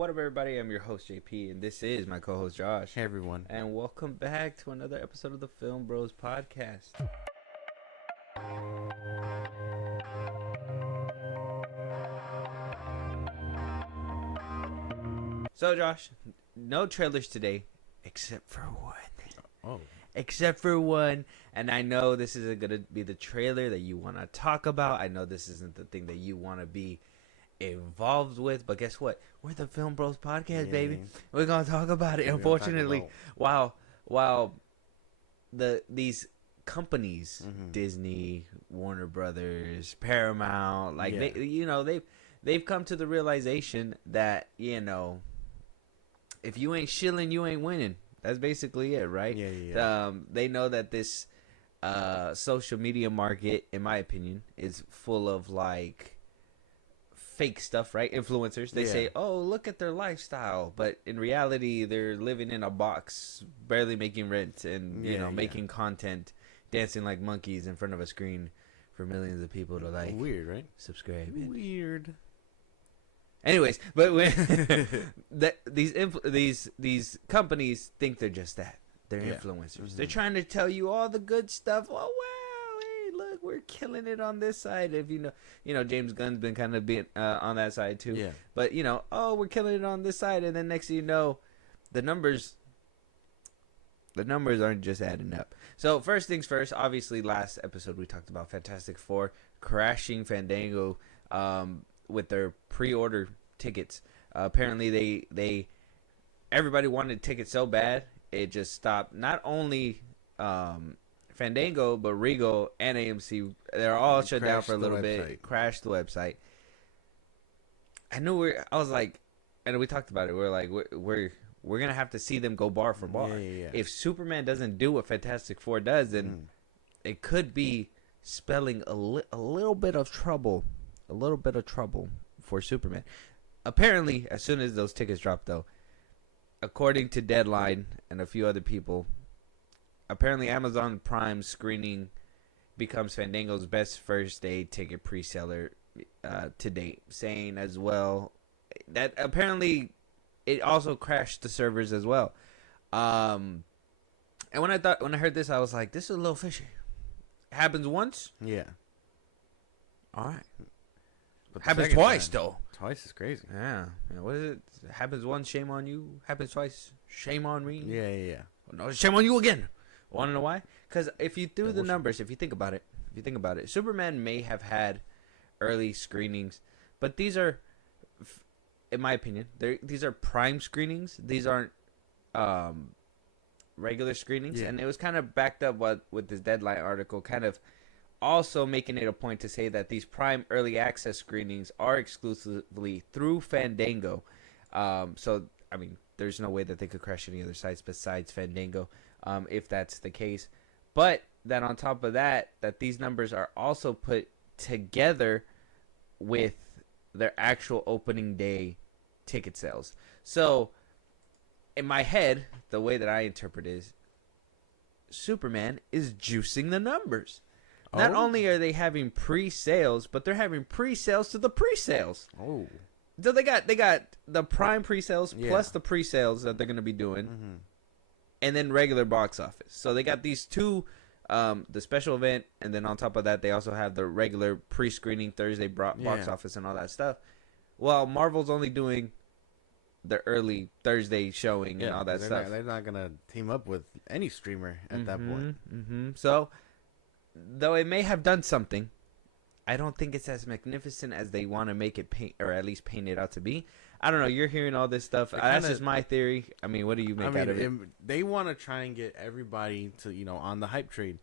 What up, everybody? I'm your host, JP, and this is my co host, Josh. Hey, everyone. And welcome back to another episode of the FIlmBros podcast. So, Josh, no trailers today, except for one. Oh. Except for one. And I know this isn't going to be the trailer that you want to talk about. I know this isn't the thing that you want to be involved with, but guess what? We're the FIlmBros podcast, baby. We're gonna talk about it. Unfortunately, while these companies, Disney, Warner Brothers, Paramount, they've come to the realization that if you ain't shilling, you ain't winning. That's basically it, right? Yeah. They know that this social media market, in my opinion, is full of fake stuff, right? Influencers. They say, oh, look at their lifestyle, but in reality they're living in a box, barely making rent, and making content, dancing like monkeys in front of a screen for millions of people to weird, right? Subscribe. Weird. Anyways, but these companies think they're just that. They're influencers. They're trying to tell you all the good stuff. Oh wow, hey, look, we're killing it on this side. If you know, James Gunn's been kind of being on that side too. Yeah. But oh, we're killing it on this side, and then next thing you know, the numbers aren't just adding up. So first things first, obviously last episode we talked about Fantastic Four crashing Fandango with their pre-order tickets. Apparently they everybody wanted tickets so bad it just stopped. Not only Fandango, but Regal and AMC, they're all shut down for a little bit. Crashed the website. I was like, and we talked about it. We're like, we're gonna have to see them go bar for bar. Yeah. If Superman doesn't do what Fantastic Four does, then it could be spelling a little bit of trouble for Superman. Apparently, as soon as those tickets drop, though, according to Deadline and a few other people, apparently Amazon Prime screening becomes Fandango's best first day ticket pre-seller to date, saying as well that apparently it also crashed the servers as well. And when I heard this, I was like, this is a little fishy. It happens once? Yeah. All right. But happens twice, though. Twice is crazy. Yeah. What is it? Happens once, shame on you. Happens twice, shame on me. Yeah. No, shame on you again. Want to know why? Because if you do the numbers, if you think about it, Superman may have had early screenings, but these are, in my opinion, these are prime screenings. These aren't regular screenings, and it was kind of backed up with this Deadline article, kind of also making it a point to say that these prime early access screenings are exclusively through Fandango. So, I mean, there's no way that they could crash any other sites besides Fandango, if that's the case. But that on top of that these numbers are also put together with their actual opening day ticket sales. So, in my head, the way that I interpret it is Superman is juicing the numbers. Not only are they having pre-sales, but they're having pre-sales to the pre-sales. Oh. So they got the prime pre-sales plus the pre-sales that they're going to be doing, and then regular box office. So they got these two, the special event, and then on top of that, they also have the regular pre-screening Thursday box office and all that stuff. Well, Marvel's only doing the early Thursday showing and all that stuff. They're not going to team up with any streamer at that point. So, though it may have done something, I don't think it's as magnificent as they want to make it paint, or at least paint it out to be. I don't know. You're hearing all this stuff. That's just my theory. I mean, what do you make out of it? They want to try and get everybody to, on the hype trade.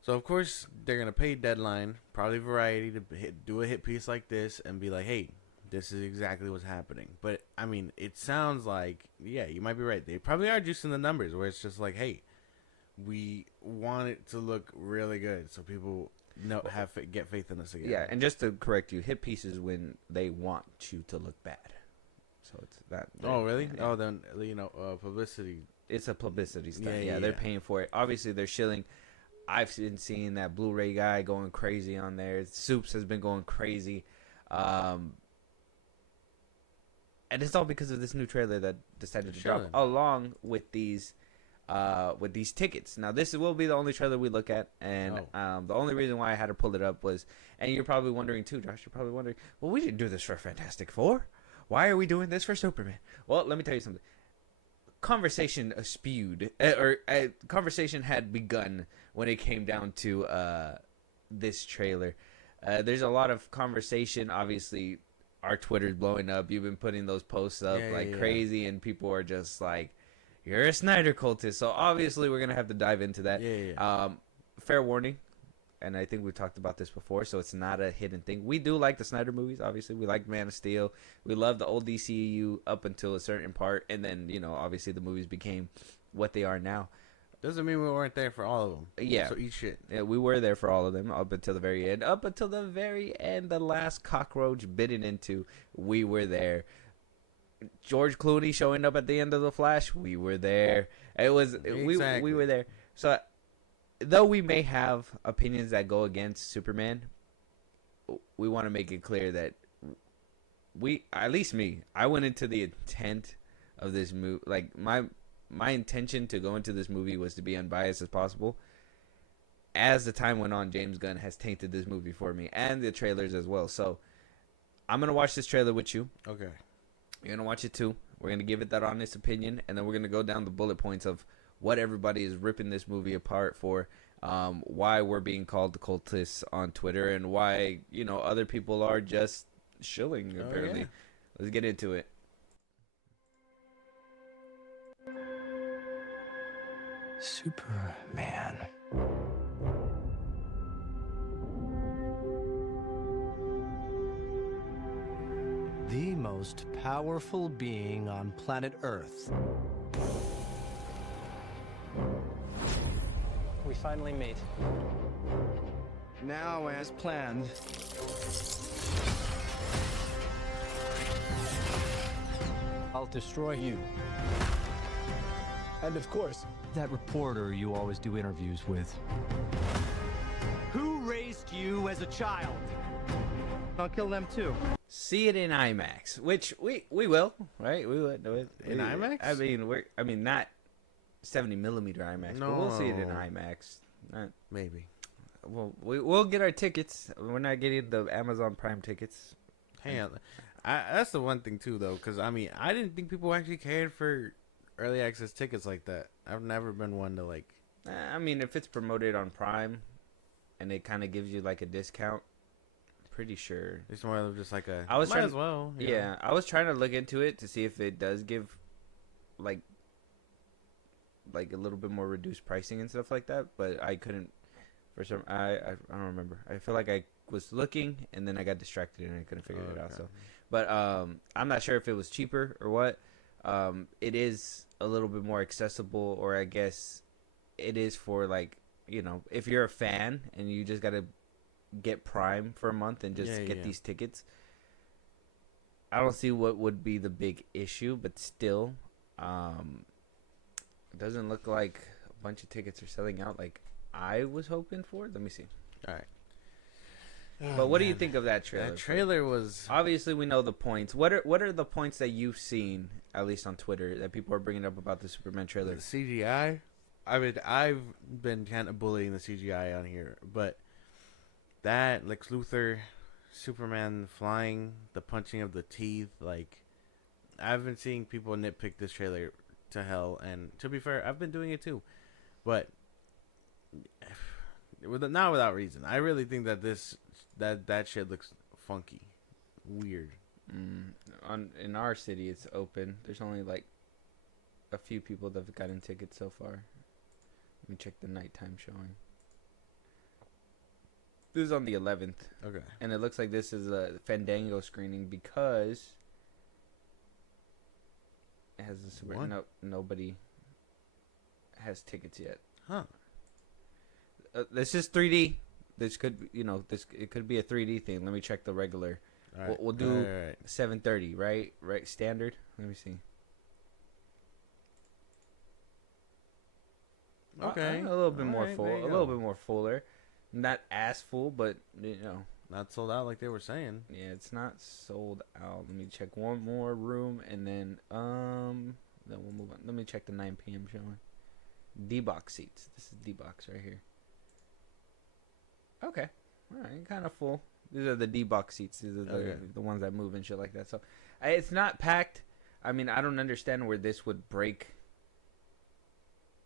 So, of course, they're going to pay Deadline, probably Variety, to do a hit piece like this and be like, hey, this is exactly what's happening. But, I mean, it sounds like, you might be right. They probably are juicing the numbers where it's just like, hey, we want it to look really good so people get faith in us again. Yeah, and just to correct you, hit pieces when they want you to look bad. So it's that. Oh, really? Yeah. Oh, then, publicity. It's a publicity stuff. Yeah, they're paying for it. Obviously, they're shilling. I've been seeing that Blu-ray guy going crazy on there. Soups has been going crazy. and it's all because of this new trailer that decided to drop Chilling. along with these tickets. Now this will be the only trailer we look at, and the only reason why I had to pull it up was, and you're probably wondering too, Josh, you're probably wondering, well, we didn't do this for Fantastic Four. Why are we doing this for Superman? Well, let me tell you something. Conversation conversation had begun when it came down to this trailer. There's a lot of conversation. Obviously, our Twitter's blowing up. You've been putting those posts up crazy, and people are just like, "You're a Snyder cultist." So obviously, we're gonna have to dive into that. Fair warning, and I think we've talked about this before, so it's not a hidden thing. We do like the Snyder movies. Obviously, we like Man of Steel. We love the old DCU up until a certain part, and then obviously the movies became what they are now. Doesn't mean we weren't there for all of them. Yeah. So eat shit. Yeah, we were there for all of them up until the very end. Up until the very end, the last cockroach bitten into, we were there. George Clooney showing up at the end of The Flash, we were there. It was we were there. So though we may have opinions that go against Superman, we want to make it clear that at least me, I went into the intent of this movie. Like my intention to go into this movie was to be unbiased as possible. As the time went on, James Gunn has tainted this movie for me, and the trailers as well. So I'm gonna watch this trailer with you. Okay. You're gonna watch it too. We're gonna give it that honest opinion, and then we're gonna go down the bullet points of what everybody is ripping this movie apart for, why we're being called the cultists on Twitter, and why other people are just shilling apparently. Yeah. Let's get into it. Superman. The most powerful being on planet Earth. We finally meet. Now, as planned, I'll destroy you. And of course, that reporter you always do interviews with. Who raised you as a child? I'll kill them too. See it in IMAX, which we will, right? We would do it In IMAX? I mean not 70mm IMAX, but we'll see it in IMAX. Maybe. Well, we'll get our tickets. We're not getting the Amazon Prime tickets. Hang on. That's the one thing too, though, because I didn't think people actually cared for early access tickets like that. I've never been one to like. I mean, if it's promoted on Prime, and it kind of gives you like a discount, pretty sure It's more of just like a. I was might trying as well. Yeah, I was trying to look into it to see if it does give like a little bit more reduced pricing and stuff like that, but I couldn't. For some, I don't remember. I feel like I was looking and then I got distracted and I couldn't figure it out. So, but I'm not sure if it was cheaper or what. It is a little bit more accessible, or I guess it is for like if you're a fan and you just gotta get Prime for a month and just get these tickets. I don't see what would be the big issue, but still, it doesn't look like a bunch of tickets are selling out like I was hoping for. Let me see. All right. But what do you think of that trailer? That trailer was obviously, we know the points. What are the points that you've seen, at least on Twitter, that people are bringing up about the Superman trailer? the CGI. I mean, I've been kind of bullying the CGI on here, but that Lex Luthor, Superman flying, the punching of the teeth, like I've been seeing people nitpick this trailer to hell, and to be fair, I've been doing it too, but not without reason. I really think that that shit looks funky, weird. In our city, it's open. There's only like a few people that have gotten tickets so far. Let me check the nighttime showing. This is on the 11th. Okay. And it looks like this is a Fandango screening because it has a super. No, nobody has tickets yet. Huh. This is 3D. This could, it could be a 3D thing. Let me check the regular. All right. We'll do 7:30, right? Right, standard. Let me see. Okay. A little bit more right, full. A little bit more fuller. Not as full, but Not sold out like they were saying. Yeah, it's not sold out. Let me check one more room, and then we'll move on. Let me check the 9 p.m. showing. D-box seats. This is D-box right here. Okay, all right, kind of full. These are the D-box seats. These are the ones that move and shit like that. So it's not packed. I mean, I don't understand where this would break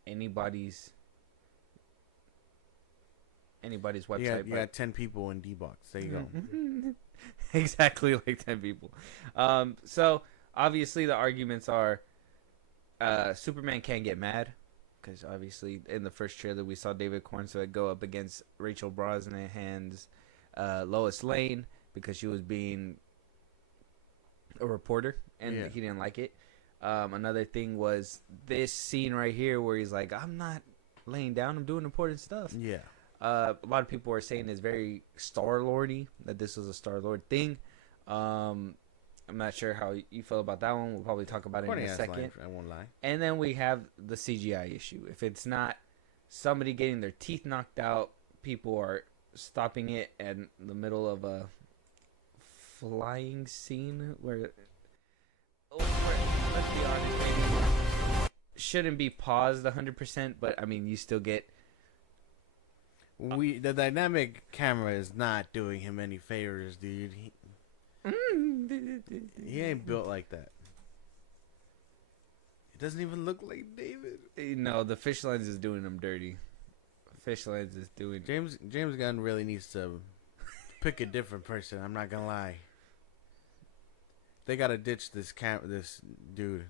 anybody's website. You got 10 people in D-box. There you go. Exactly, like 10 people. So obviously the arguments are Superman can't get mad, because obviously in the first trailer we saw David Cornsweet go up against Rachel Brosnahan's Lois Lane because she was being a reporter and he didn't like it. Another thing was this scene right here where he's like, I'm not laying down, I'm doing important stuff. Yeah. A lot of people are saying it's very Star-Lord-y, that this was a Star-Lord thing. I'm not sure how you feel about that one. We'll probably talk about it in a second. I won't lie. And then we have the CGI issue. If it's not somebody getting their teeth knocked out, people are stopping it in the middle of a flying scene where let's be honest, maybe shouldn't be paused 100%, but I mean, you still get... The dynamic camera is not doing him any favors, dude. He ain't built like that. It doesn't even look like David. No, the fish lens is doing him dirty. Fish lens is doing... James Gunn really needs to pick a different person. I'm not gonna lie. They gotta ditch this dude.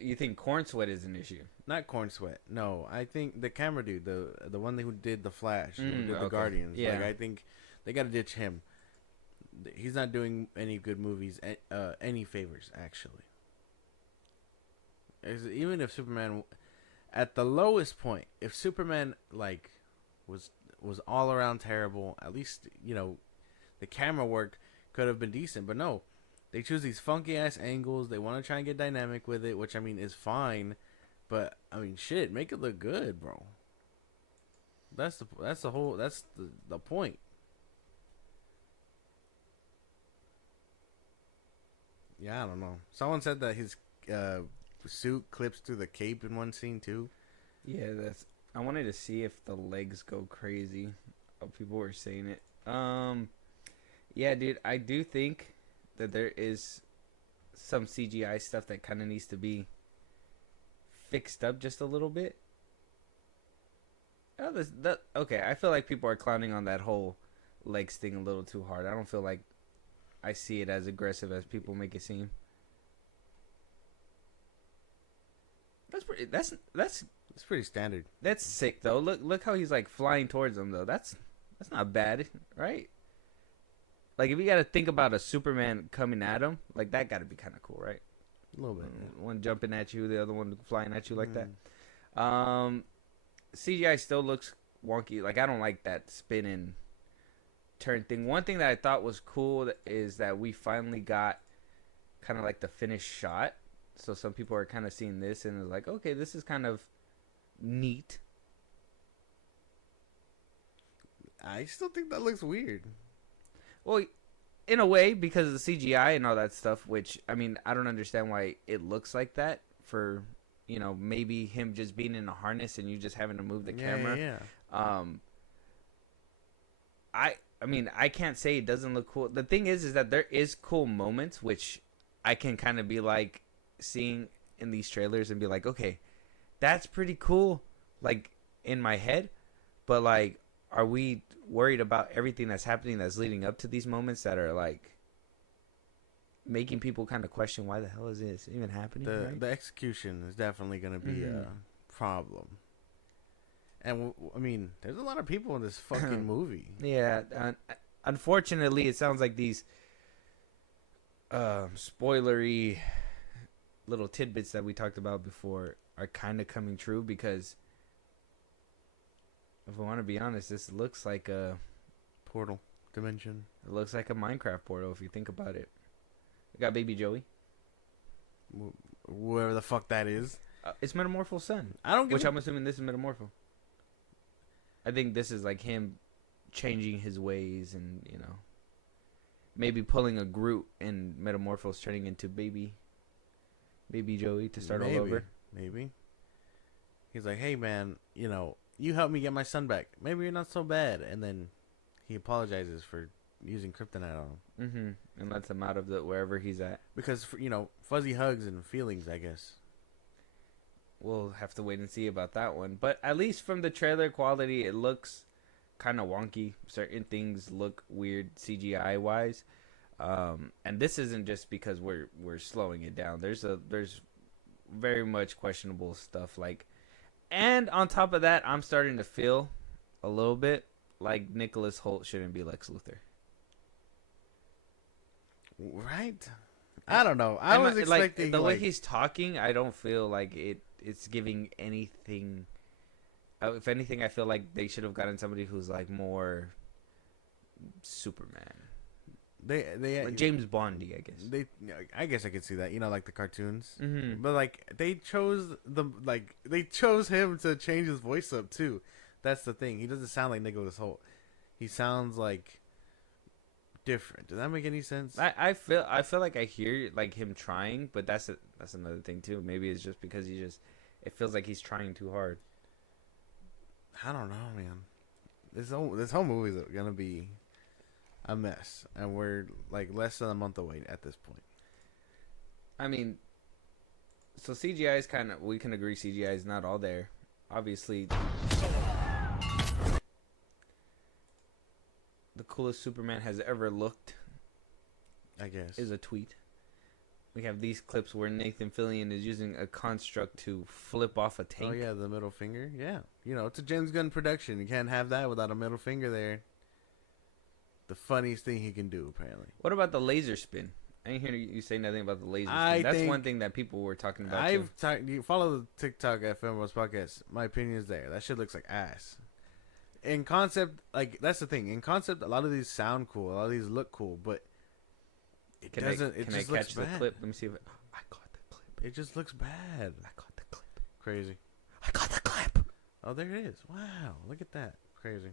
You think Cornsweet is an issue? Not Cornsweet. No, I think the camera dude, the one who did the Flash, who did the Guardians. Yeah. Like, I think they gotta ditch him. He's not doing any good movies, any favors actually. Even if Superman, at the lowest point, if Superman like was all around terrible, at least the camera work could have been decent. But no, they choose these funky ass angles. They want to try and get dynamic with it, which I mean is fine. But I mean, shit, make it look good, bro. That's the point. Yeah, I don't know. Someone said that his suit clips through the cape in one scene too. Yeah, I wanted to see if the legs go crazy. People were saying it. Yeah, dude, I do think that there is some CGI stuff that kind of needs to be fixed up just a little bit. Okay, I feel like people are clowning on that whole legs thing a little too hard. I don't feel like I see it as aggressive as people make it seem. That's pretty standard. That's sick though. Look how he's like flying towards them though. That's not bad, right? Like if you got to think about a Superman coming at him, like that got to be kind of cool, right? A little bit. One jumping at you, the other one flying at you like that. CGI still looks wonky. Like I don't like that spin and turn thing. One thing that I thought was cool is that we finally got kind of like the finished shot. So some people are kind of seeing this and it's like, okay, this is kind of neat. I still think that looks weird. Well, in a way, because of the CGI and all that stuff, which, I mean, I don't understand why it looks like that for, maybe him just being in a harness and you just having to move the camera. Yeah. I mean, I can't say it doesn't look cool. The thing is that there is cool moments, which I can kind of be like seeing in these trailers and be like, okay, that's pretty cool, like in my head. But like, are we worried about everything that's happening that's leading up to these moments that are like making people kind of question why the hell is this even happening? The execution is definitely going to be a problem. And I mean, there's a lot of people in this fucking movie. Yeah, unfortunately, it sounds like these spoilery little tidbits that we talked about before are kind of coming true, because if I want to be honest, this looks like a portal dimension. It looks like a Minecraft portal if you think about it. We got Baby Joey. Whoever the fuck that is. It's Metamorpho's son. I don't get which I'm assuming this is Metamorpho. I think this is like him changing his ways and, maybe pulling a Groot and Metamorphose turning into baby Joey to start all over. Maybe. He's like, hey, man, you helped me get my son back. Maybe you're not so bad. And then he apologizes for using kryptonite on him. Mm-hmm. And lets him out of wherever he's at. Because, fuzzy hugs and feelings, I guess. We'll have to wait and see about that one. But at least from the trailer quality, it looks kind of wonky. Certain things look weird CGI-wise. And this isn't just because we're slowing it down. There's very much questionable stuff. And on top of that, I'm starting to feel a little bit like Nicholas Hoult shouldn't be Lex Luthor. Right? I don't know. I was expecting the way he's talking. I don't feel like it's giving anything. If anything, I feel like they should have gotten somebody who's more Superman. They James Bondy, I guess. I guess I could see that. Like the cartoons. Mm-hmm. But they chose him to change his voice up too. That's the thing. He doesn't sound like Nicholas Hoult. He sounds different. Does that make any sense? I feel like I hear him trying, but that's another thing too. Maybe it's just because it feels like he's trying too hard. I don't know, man. This whole movie is gonna be a mess, and we're less than a month away at this point. I mean, so CGI is we can agree CGI is not all there. Obviously, the coolest Superman has ever looked, I guess, is a tweet. We have these clips where Nathan Fillion is using a construct to flip off a tank. Oh yeah, the middle finger. Yeah, it's a James Gunn production. You can't have that without a middle finger there. The funniest thing he can do, apparently. What about the laser spin? I didn't hear you say nothing about the laser spin. That's one thing that people were talking about. You follow the TikTok at FIlmBros podcast. My opinion is there. That shit looks like ass. In concept, that's the thing. In concept, a lot of these sound cool. A lot of these look cool, but it doesn't. It just looks bad. The clip? Let me see if I caught the clip. It just looks bad. I caught the clip. Crazy. I caught the clip. Oh, there it is. Wow, look at that. Crazy.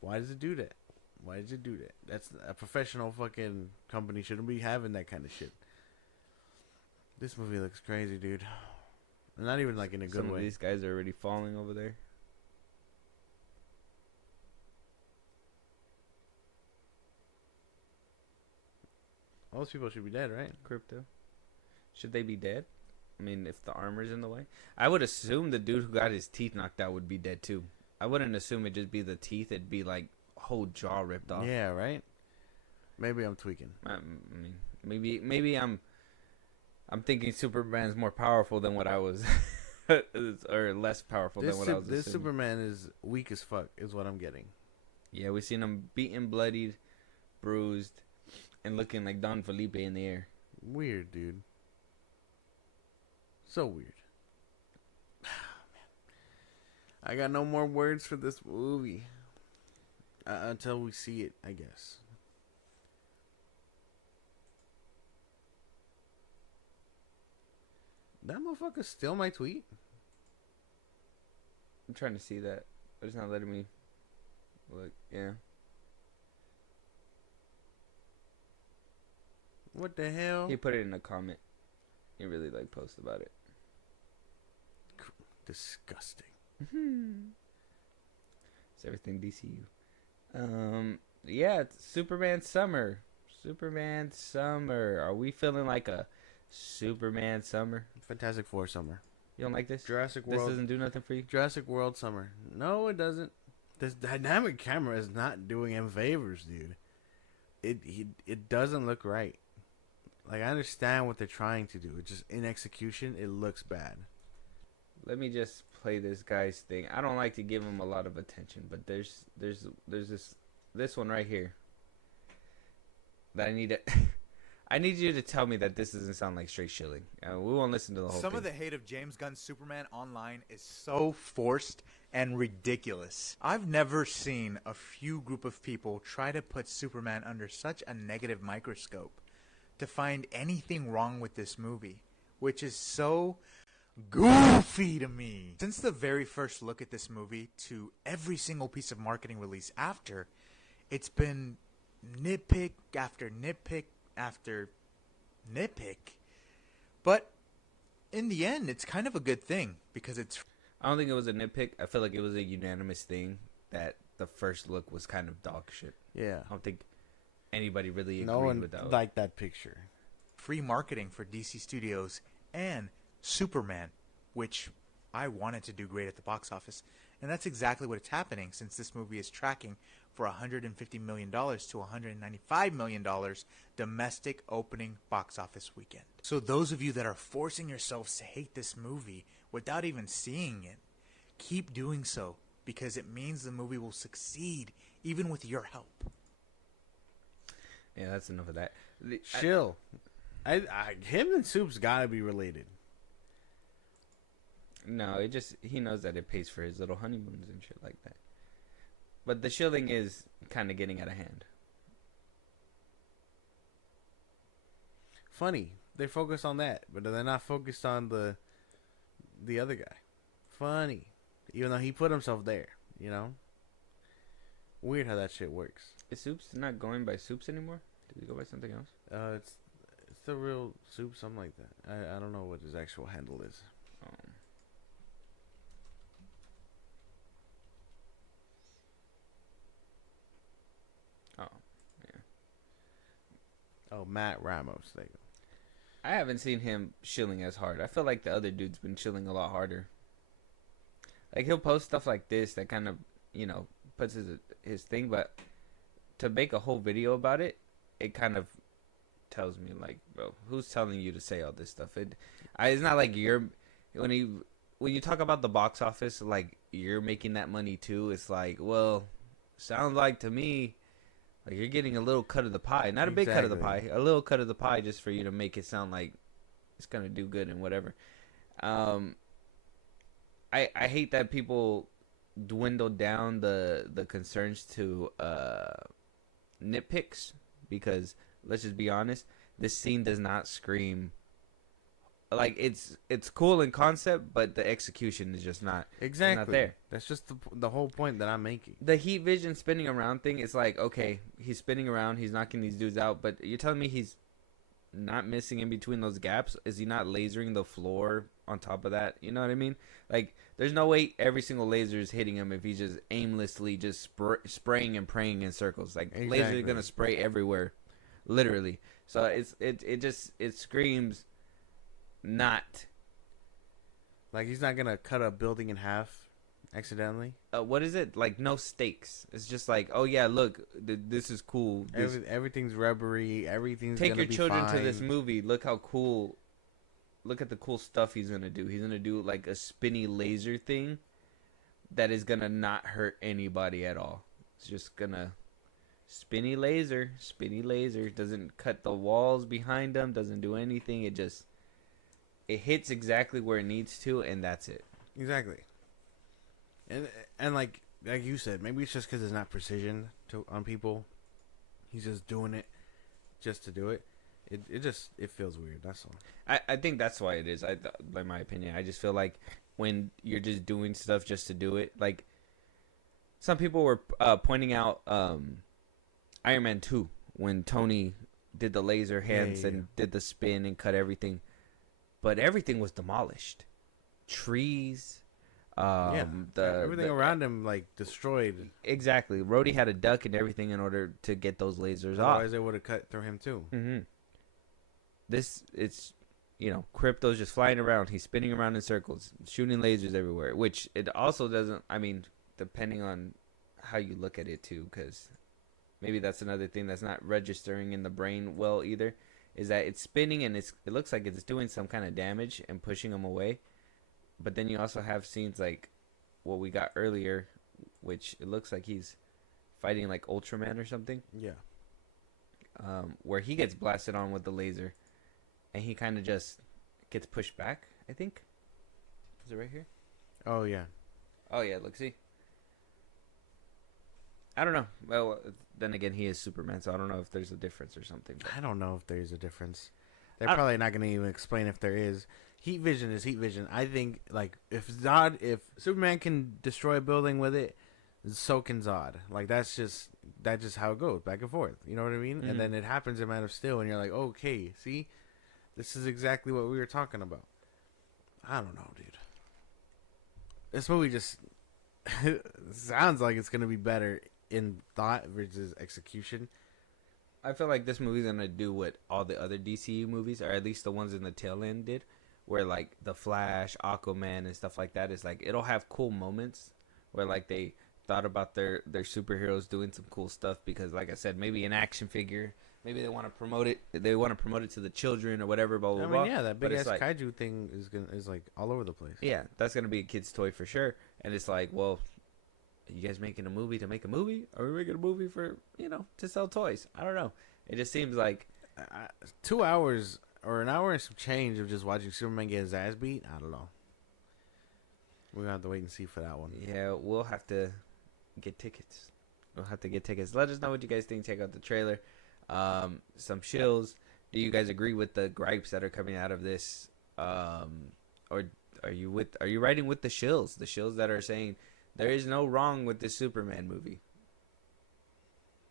Why does it do that? Why did you do that? That's a professional fucking company. Shouldn't be having that kind of shit. This movie looks crazy, dude. Not even in a good Some way. of these guys are already falling over there. All those people should be dead, right? Crypto. Should they be dead? I mean, if the armor's in the way. I would assume the dude who got his teeth knocked out would be dead too. I wouldn't assume it'd just be the teeth. It'd be whole jaw ripped off. Yeah, right? Maybe I'm tweaking. I mean, maybe I'm thinking Superman's more powerful than what I was, or less powerful than what I was. This assuming. Superman is weak as fuck, is what I'm getting. Yeah, we've seen him beaten, bloodied, bruised, and looking like Don Felipe in the air. Weird, dude. So weird. Man. I got no more words for this movie. Until we see it, I guess. That motherfucker steal my tweet? I'm trying to see that, but it's not letting me look. Yeah. What the hell? He put it in a comment. He really post about it. Disgusting. It's everything DCU. Yeah, it's Superman Summer. Superman Summer. Are we feeling like a Superman Summer? Fantastic Four Summer. You don't like this? Jurassic World. This doesn't do nothing for you? Jurassic World Summer. No, it doesn't. This dynamic camera is not doing him favors, dude. It doesn't look right. I understand what they're trying to do. It's just in execution, it looks bad. Let me just play this guy's thing. I don't like to give him a lot of attention, but there's this one right here that I need to I need you to tell me that this doesn't sound like straight shilling. We won't listen to the whole Some thing. of the hate of James Gunn's Superman online is so forced and ridiculous. I've never seen a few group of people try to put Superman under such a negative microscope to find anything wrong with this movie, which is so goofy to me. Since the very first look at this movie to every single piece of marketing release after, it's been nitpick after nitpick after nitpick. But in the end, it's kind of a good thing because it's... I don't think it was a nitpick. I feel like it was a unanimous thing that the first look was kind of dog shit. Yeah. I don't think anybody really agreed No one with that. liked that picture. free marketing for DC Studios and Superman, which I wanted to do great at the box office. And that's exactly what's happening since this movie is tracking for $150 million to $195 million domestic opening box office weekend. So those of you that are forcing yourselves to hate this movie without even seeing it, keep doing so because it means the movie will succeed even with your help. Yeah, that's enough of that. Chill. Him and Soup's gotta be related. No, he knows that it pays for his little honeymoons and shit like that. But the shilling is kind of getting out of hand. Funny. They focus on that, but they're not focused on the other guy. Funny. Even though he put himself there, you know? Weird how that shit works. Is Soups not going by Soups anymore? Did he go by something else? It's the real Soup, something like that. I don't know what his actual handle is. Oh, yeah. Oh, Matt Ramos. There you go. I haven't seen him shilling as hard. I feel like the other dude's been shilling a lot harder. Like, he'll post stuff like this that kind of, puts his thing, but to make a whole video about it, it kind of tells me, like, bro, who's telling you to say all this stuff? It's not like when you talk about the box office, like, you're making that money too. It's like, well, sounds like to me, like, you're getting a little cut of the pie. Not a big cut of the pie. A little cut of the pie just for you to make it sound like it's going to do good and whatever. I hate that people dwindle down the concerns to nitpicks because, let's just be honest, this scene does not scream... Like, it's cool in concept, but the execution is just not Exactly. not there. That's just the whole point that I'm making. The heat vision spinning around thing is like, okay, he's spinning around, he's knocking these dudes out, but you're telling me he's not missing in between those gaps? Is he not lasering the floor on top of that? You know what I mean? Like, there's no way every single laser is hitting him if he's just aimlessly just spraying and praying in circles. Like, Exactly. lasers are gonna spray everywhere, literally. So it screams not. Like, he's not gonna cut a building in half accidentally. What is it? Like, no stakes. It's just like, oh yeah, look, this is cool. Everything's rubbery. Everything's Take gonna your be children fine. to this movie. Look how cool. Look at the cool stuff he's gonna do. He's gonna do like a spinny laser thing that is gonna not hurt anybody at all. It's just gonna spinny laser. Doesn't cut the walls behind him. Doesn't do anything. It hits exactly where it needs to, and that's it. Exactly. And like you said, maybe it's just because it's not precision on people. He's just doing it just to do it. It feels weird. That's all. I think that's why it is. By my opinion, I just feel like when you're just doing stuff just to do it, like some people were pointing out Iron Man 2 when Tony did the laser hands and did the spin and cut everything. But everything was demolished. Trees, everything around him like destroyed. Exactly. Rhodey had a duck and everything in order to get those lasers off. Otherwise, they would have cut through him too. Mm-hmm. It's Crypto's just flying around. He's spinning around in circles, shooting lasers everywhere. Which it also doesn't. I mean, depending on how you look at it too, because maybe that's another thing that's not registering in the brain well either. Is that it's spinning and it looks like it's doing some kind of damage and pushing him away. But then you also have scenes like what we got earlier, which it looks like he's fighting like Ultraman or something. Yeah. Where he gets blasted on with the laser and he kind of just gets pushed back, I think. Is it right here? Oh, yeah. Oh, yeah, look, see? I don't know. Well, then again, he is Superman, so I don't know if there's a difference or something. But I don't know if there's a difference. They're probably not going to even explain if there is. heat vision is heat vision. I think like if Superman can destroy a building with it, so can Zod. Like that's just how it goes, back and forth. You know what I mean? And then it happens in Man of Steel, and you're like, okay, see, this is exactly what we were talking about. I don't know, dude. This movie just sounds like it's gonna be better in thought versus execution. I feel like this movie's gonna do what all the other DCU movies, or at least the ones in the tail end, did, where like the Flash, Aquaman, and stuff like that is like it'll have cool moments where like they thought about their superheroes doing some cool stuff because, like I said, maybe an action figure, maybe they want to promote it, to the children or whatever. Blah blah blah. I mean, yeah, that big ass like, kaiju thing is like all over the place. Yeah, that's gonna be a kid's toy for sure. And it's like, well, are you guys making a movie to make a movie? Or are we making a movie for, to sell toys? I don't know. It just seems like 2 hours or an hour and some change of just watching Superman get his ass beat. I don't know. We're gonna have to wait and see for that one. Yeah, we'll have to get tickets. Let us know what you guys think. Check out the trailer. Some shills. Do you guys agree with the gripes that are coming out of this? Or are you writing with the shills? The shills that are saying there is no wrong with this Superman movie.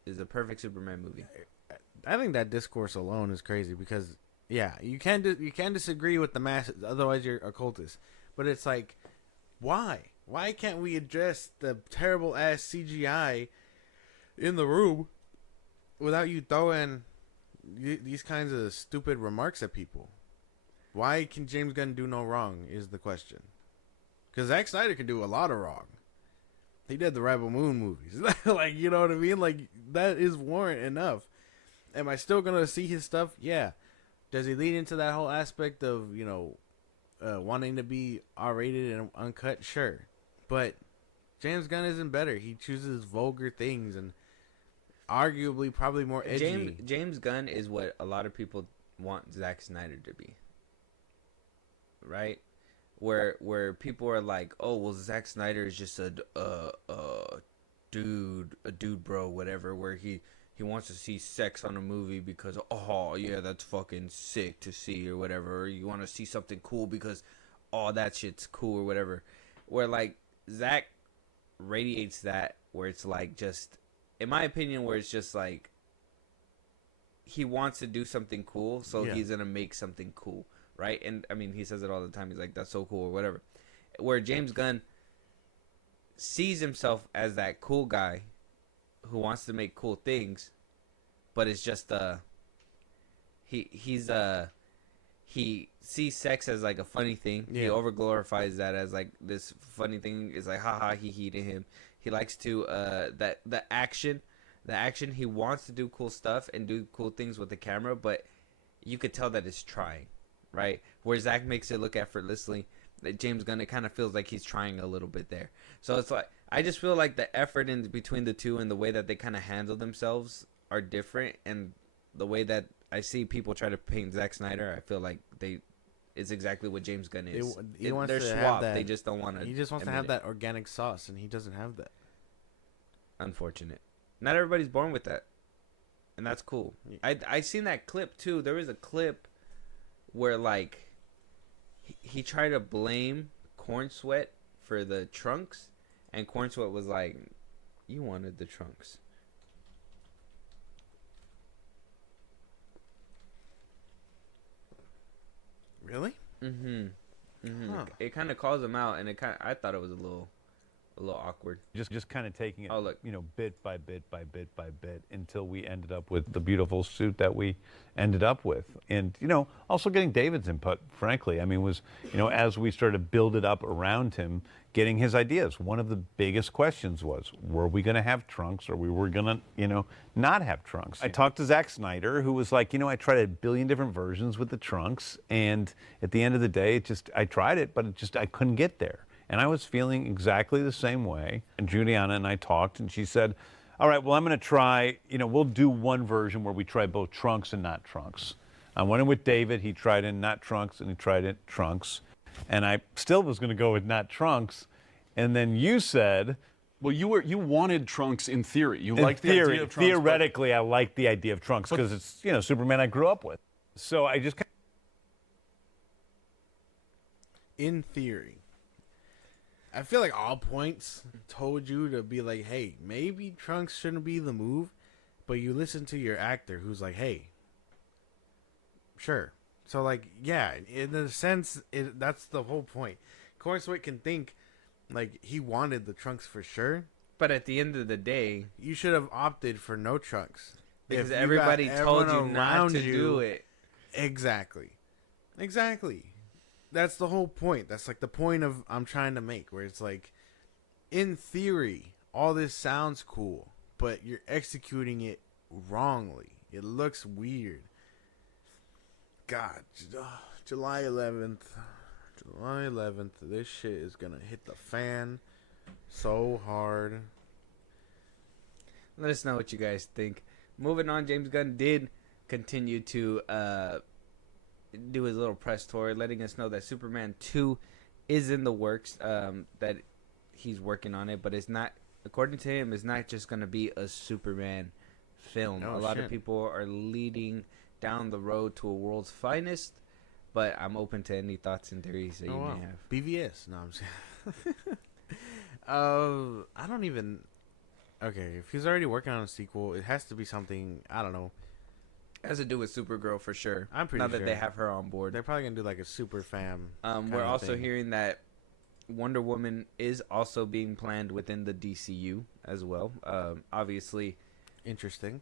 It's a perfect Superman movie. I think that discourse alone is crazy because, yeah, you can't disagree with the masses, otherwise you're a cultist. But it's like, why? Why can't we address the terrible ass CGI in the room without you throwing these kinds of stupid remarks at people? Why can James Gunn do no wrong is the question. Because Zack Snyder can do a lot of wrong. He did the Rebel Moon movies. Like, you know what I mean? Like, that is warrant enough. Am I still going to see his stuff? Yeah. Does he lead into that whole aspect of, wanting to be R-rated and uncut? Sure. But James Gunn isn't better. He chooses vulgar things and arguably probably more edgy. James Gunn is what a lot of people want Zack Snyder to be. Right? Where people are like, oh, well, Zack Snyder is just a dude bro, whatever, where he wants to see sex on a movie because, oh, yeah, that's fucking sick to see or whatever. Or you want to see something cool because, oh, that shit's cool or whatever. Where, like, Zack radiates that where it's like just, in my opinion, where it's just like he wants to do something cool, so he's going to make something cool. Right? And I mean, he says it all the time. He's like, that's so cool or whatever. Where James Gunn sees himself as that cool guy who wants to make cool things, but it's just he sees sex as like a funny thing. Yeah. He overglorifies that as like this funny thing. Is like haha he to him. He likes to the action. He wants to do cool stuff and do cool things with the camera, but you could tell that it's trying. Right, where Zack makes it look effortlessly, that James Gunn, it kind of feels like he's trying a little bit there. So it's like, I just feel like the effort in between the two and the way that they kind of handle themselves are different. And the way that I see people try to paint Zack Snyder, I feel like it's exactly what James Gunn is. They're swapped. They just don't want to. He just wants to have that organic sauce, and he doesn't have that. Unfortunate. Not everybody's born with that, and that's cool. Yeah. I seen that clip too. There was a clip where like he tried to blame Corn Sweat for the trunks, and Corn Sweat was like, you wanted the trunks. Really? Huh. It kind of calls him out, and I thought it was a little awkward. Just kind of taking it, oh, look. Bit by bit until we ended up with the beautiful suit that we ended up with. And, also getting David's input, frankly. I mean, was, as we started to build it up around him, getting his ideas. One of the biggest questions was, were we going to have trunks or we were going to, not have trunks? I talked to Zack Snyder, who was like, I tried a billion different versions with the trunks. And at the end of the day, I tried it, but I couldn't get there. And I was feeling exactly the same way. And Juliana and I talked, and she said, all right, well, I'm going to try, we'll do one version where we try both trunks and not trunks. I went in with David. He tried in not trunks, and he tried in trunks. And I still was going to go with not trunks. And then you said... Well, you wanted trunks in theory. You liked the idea of trunks. Theoretically, I liked the idea of trunks because it's, Superman I grew up with. So I just... in theory, I feel like all points told you to be like, hey, maybe Trunks shouldn't be the move, but you listen to your actor who's like, hey, sure. So, like, yeah, in a sense, that's the whole point. Cornswick can think, like, he wanted the Trunks for sure. But at the end of the day, You should have opted for no Trunks. because If you everybody got told you everyone not around to you- do it. Exactly. That's the whole point. That's like the point of I'm trying to make, where it's like, in theory, all this sounds cool, but you're executing it wrongly. It looks weird. God, July 11th. July 11th. This shit is gonna hit the fan so hard. Let us know what you guys think. Moving on, James Gunn did continue to do his little press tour, letting us know that Superman 2 is in the works, that he's working on it, but it's not, according to him, it's not just going to be a Superman film. No a lot shit. of people are leading down the road to a world's finest, but I'm open to any thoughts and theories that you may have. BVS. No, I'm saying. I don't even. Okay, if he's already working on a sequel, it has to be something, I don't know. It has to do with Supergirl for sure. I'm pretty now that sure. they have her on board. They're probably gonna do like a super fam. We're also hearing that Wonder Woman is also being planned within the DCU as well. Obviously, Interesting.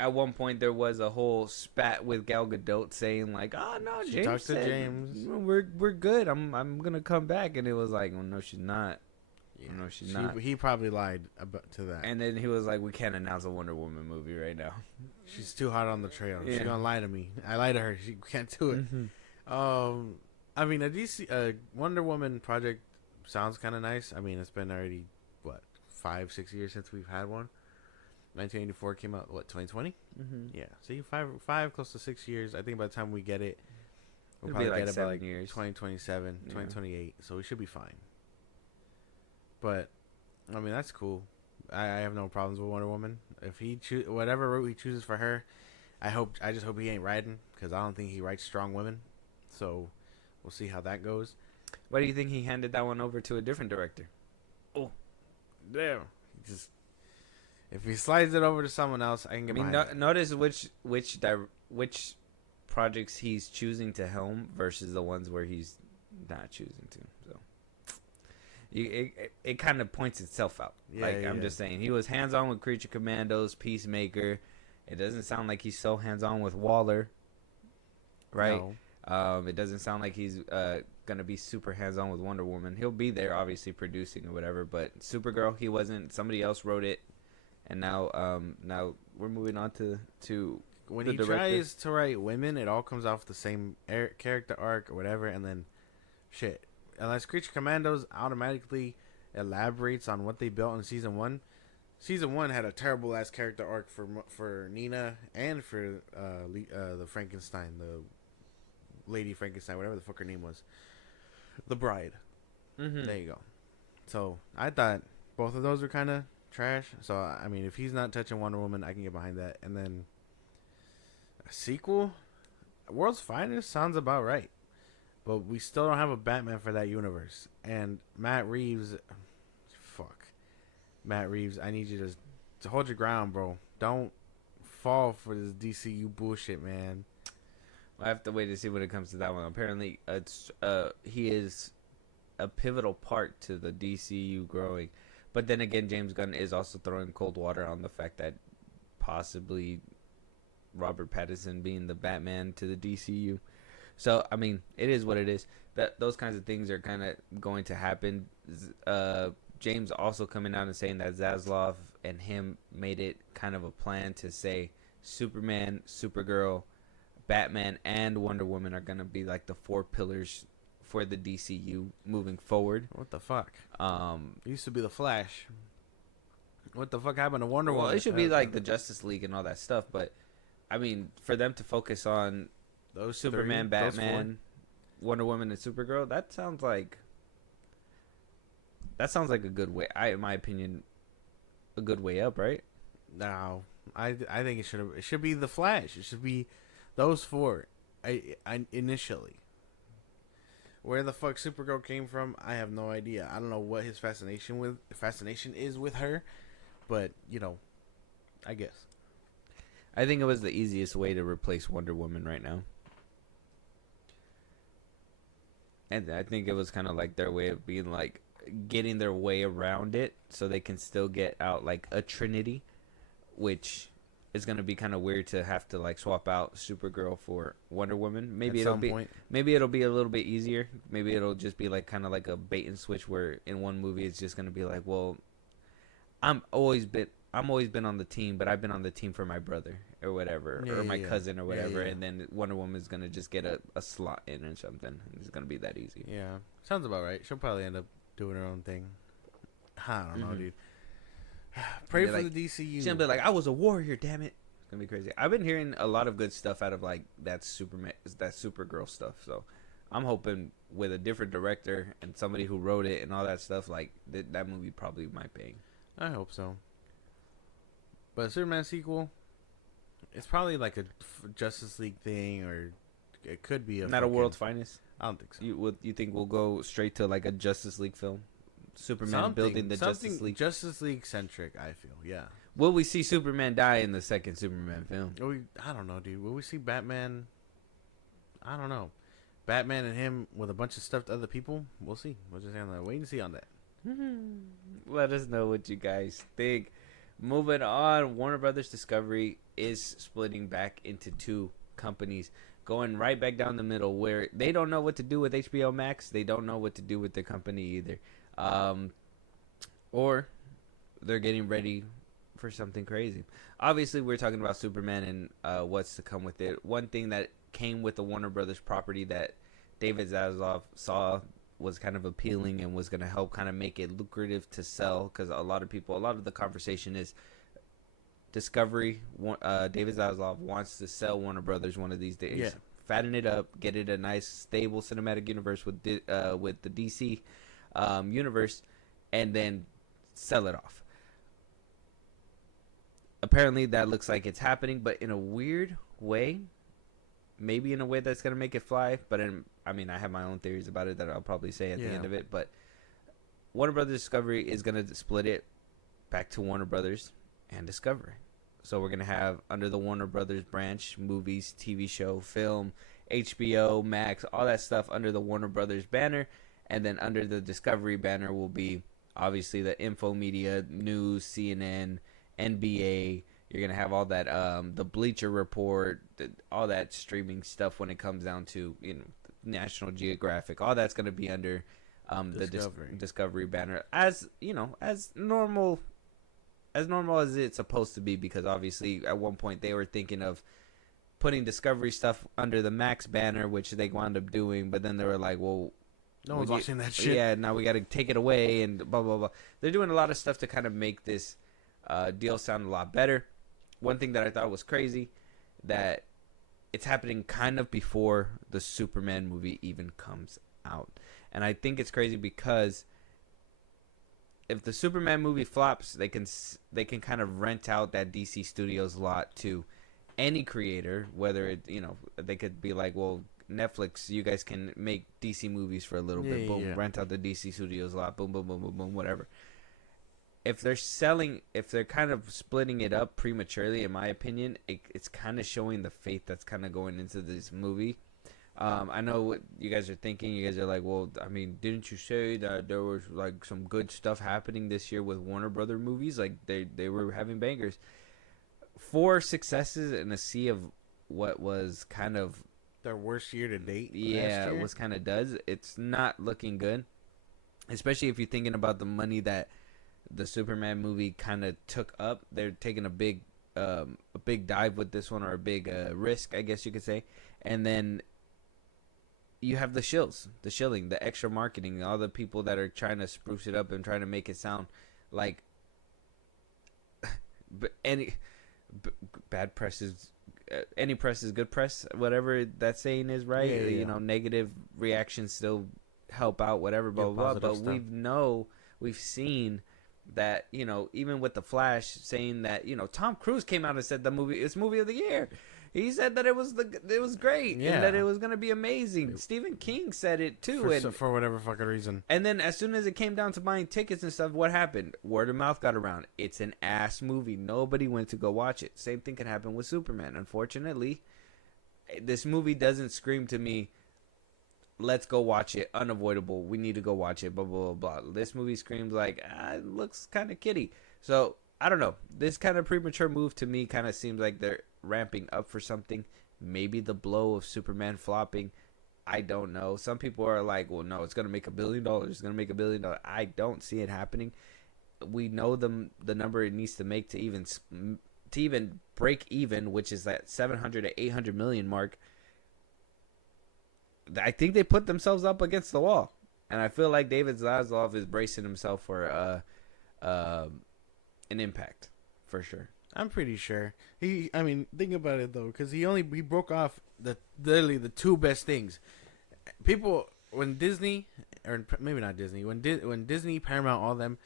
at one point there was a whole spat with Gal Gadot saying like, "Oh no, She James talked to said James. we're good. I'm gonna come back," and it was like, "Well, no, she's not." Yeah. No, she's not. He probably lied to that. And then he was like, "We can't announce a Wonder Woman movie right now." She's too hot on the trail. Yeah. She's gonna lie to me. I lied to her. She can't do it. I mean, a Wonder Woman project sounds kind of nice. I mean, it's been already what 5-6 years since we've had one. 1984 came out. What 2020? Yeah. See, five close to 6 years. I think by the time we get it, we'll It'll be probably like get it by 7 like years. 2027, Yeah. 2028. So we should be fine. But I mean, that's cool. I have no problems with Wonder Woman. If he whatever route he chooses for her, I just hope he ain't riding, because I don't think he writes strong women. So we'll see how that goes. Why do you think he handed that one over to a different director? Damn. If he slides it over to someone else, I can I get mean, behind that. notice which projects he's choosing to helm versus the ones where he's not choosing to. So it kind of points itself out. Yeah, I'm just saying, he was hands on with Creature Commandos, Peacemaker. It doesn't sound like he's so hands on with Waller, right? No. It doesn't sound like he's gonna be super hands on with Wonder Woman. He'll be there, obviously producing or whatever. But Supergirl, he wasn't. Somebody else wrote it, and now we're moving on to When the he director. tries to write women, it all comes off the same character arc or whatever, and then shit. Unless Creature Commandos automatically elaborates on what they built in season 1. Season 1 had a terrible ass character arc for Nina and for the Frankenstein, the Lady Frankenstein, whatever the fuck her name was, the bride. Mm-hmm. There you go. So I thought both of those were kind of trash. So I mean, if he's not touching Wonder Woman, I can get behind that. And then a sequel, World's Finest sounds about right. But we still don't have a Batman for that universe. And Matt Reeves, I need you to hold your ground, bro. Don't fall for this DCU bullshit, man. I have to wait to see when it comes to that one. Apparently, it's he is a pivotal part to the DCU growing. But then again, James Gunn is also throwing cold water on the fact that possibly Robert Pattinson being the Batman to the DCU. So, I mean, it is what it is. Those kinds of things are kind of going to happen. James also coming out and saying that Zaslav and him made it kind of a plan to say Superman, Supergirl, Batman, and Wonder Woman are going to be like the 4 pillars for the DCU moving forward. What the fuck? It used to be the Flash. What the fuck happened to Wonder Woman? Well, it should be like the Justice League and all that stuff, but I mean, for them to focus on those Superman, 3, those Batman, Wonder Woman, and Supergirl, that sounds like a good way. In my opinion, a good way up, right? 4. No, I think it should be the Flash. It should be those 4. I initially. Where the fuck Supergirl came from, I have no idea. I don't know what his fascination is with her, but I guess. I think it was the easiest way to replace Wonder Woman right now. And I think it was kind of like their way of being like getting their way around it so they can still get out like a Trinity, which is going to be kind of weird to have to like swap out Supergirl for Wonder Woman. Maybe it'll be a little bit easier. Maybe it'll just be like kind of like a bait and switch where in one movie it's just going to be like, well, I'm always been on the team, but I've been on the team for my brother or whatever, or my cousin or whatever, and then Wonder Woman's gonna just get a slot in or something. It's gonna be that easy. Yeah, sounds about right. She'll probably end up doing her own thing. I don't know, dude. Pray for the DCU. She's gonna be like, I was a warrior, damn it. It's gonna be crazy. I've been hearing a lot of good stuff out of like that Supergirl stuff. So I'm hoping with a different director and somebody who wrote it and all that stuff, like that movie probably might bang. I hope so. But a Superman sequel, it's probably like a Justice League thing, or it could be not a World's Finest. I don't think so. You think we'll go straight to like a Justice League film? Superman building the Justice League. Justice League centric, I feel. Yeah. Will we see Superman die in the second Superman film? I don't know, dude. Will we see Batman? I don't know. Batman and him with a bunch of stuffed other people? We'll see. We'll just wait and see on that. Let us know what you guys think. Moving on, Warner Brothers Discovery is splitting back into two companies, going right back down the middle, where they don't know what to do with HBO Max. They don't know what to do with their company either. Or they're getting ready for something crazy. Obviously, we're talking about Superman and what's to come with it. One thing that came with the Warner Brothers property that David Zaslav saw was kind of appealing and was going to help kind of make it lucrative to sell, because a lot of the conversation is Discovery. David Zaslav wants to sell Warner Brothers one of these days. Yeah. Fatten it up, get it a nice, stable cinematic universe with the DC universe, and then sell it off. Apparently, that looks like it's happening, but in a weird way. Maybe in a way that's going to make it fly, but I have my own theories about it that I'll probably say at the end of it. But Warner Brothers Discovery is going to split it back to Warner Brothers and Discovery. So we're going to have under the Warner Brothers branch, movies, TV show, film, HBO, Max, all that stuff under the Warner Brothers banner. And then under the Discovery banner will be obviously the info media, news, CNN, NBA. You're going to have all that, the Bleacher Report, all that streaming stuff when it comes down to National Geographic. All that's going to be under the Discovery banner. As normal as it's supposed to be, because obviously at one point they were thinking of putting Discovery stuff under the Max banner, which they wound up doing, but then they were like, well, no one's watching that shit. Yeah, now we got to take it away and blah, blah, blah. They're doing a lot of stuff to kind of make this deal sound a lot better. One thing that I thought was crazy, that it's happening kind of before the Superman movie even comes out. And I think it's crazy because if the Superman movie flops, they can kind of rent out that DC Studios lot to any creator, whether it, they could be like, well, Netflix, you guys can make DC movies for a little bit. Boom, rent out the DC Studios lot. Boom, boom, boom, boom, boom, whatever. If they're kind of splitting it up prematurely, in my opinion, it's kind of showing the faith that's kind of going into this movie. I know what you guys are thinking. You guys are like, well, I mean, didn't you say that there was like some good stuff happening this year with Warner Brother movies? Like they were having bangers. 4 successes in a sea of what was kind of their worst year to date. Yeah, it was kind of duds. It's not looking good, especially if you're thinking about the money that the Superman movie kind of took up. They're taking a big dive with this one, or a big risk, I guess you could say. And then you have the shilling, the extra marketing, all the people that are trying to spruce it up and trying to make it sound like bad press is any press is good press, whatever that saying is, right? Yeah. Negative reactions still help out, whatever, blah blah blah. But we've seen that, even with the Flash saying that, Tom Cruise came out and said it's movie of the year. He said that it was great Yeah. and that it was gonna be amazing. Stephen King said it too, for whatever fucking reason. and then as soon as it came down to buying tickets and stuff, what happened? Word of mouth got around. It's an ass movie. Nobody went to go watch it. Same thing can happen with Superman. Unfortunately, this movie doesn't scream to me, let's go watch it. Unavoidable. We need to go watch it. Blah, blah, blah, blah. This movie screams like, it looks kind of kiddie. So, I don't know. This kind of premature move to me kind of seems like they're ramping up for something. Maybe the blow of Superman flopping. I don't know. Some people are like, well, no, it's going to make $1 billion. It's going to make $1 billion. I don't see it happening. We know the number it needs to make to even break even, which is that 700 to 800 million mark. I think they put themselves up against the wall. And I feel like David Zaslav is bracing himself for an impact, for sure. I'm pretty sure. Think about it though, because he broke off literally the two best things. People, when Disney, or maybe not Disney, when Disney, Paramount, all them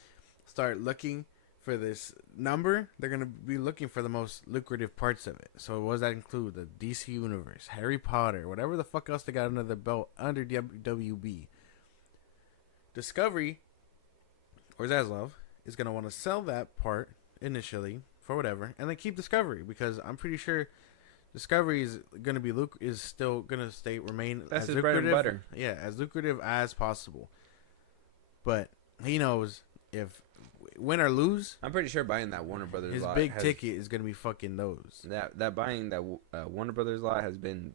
start looking for this number, they're gonna be looking for the most lucrative parts of it. So what does that include? The DC universe, Harry Potter, whatever the fuck else they got under their belt under WB. Discovery or Zaslav is gonna want to sell that part initially for whatever, and then keep Discovery, because I'm pretty sure Discovery is gonna be still gonna remain That's as his bread lucrative, and butter. yeah, as lucrative as possible. But he knows if win or lose, I'm pretty sure buying that Warner Brothers his lot big ticket is gonna be fucking those. That buying that Warner Brothers lot has been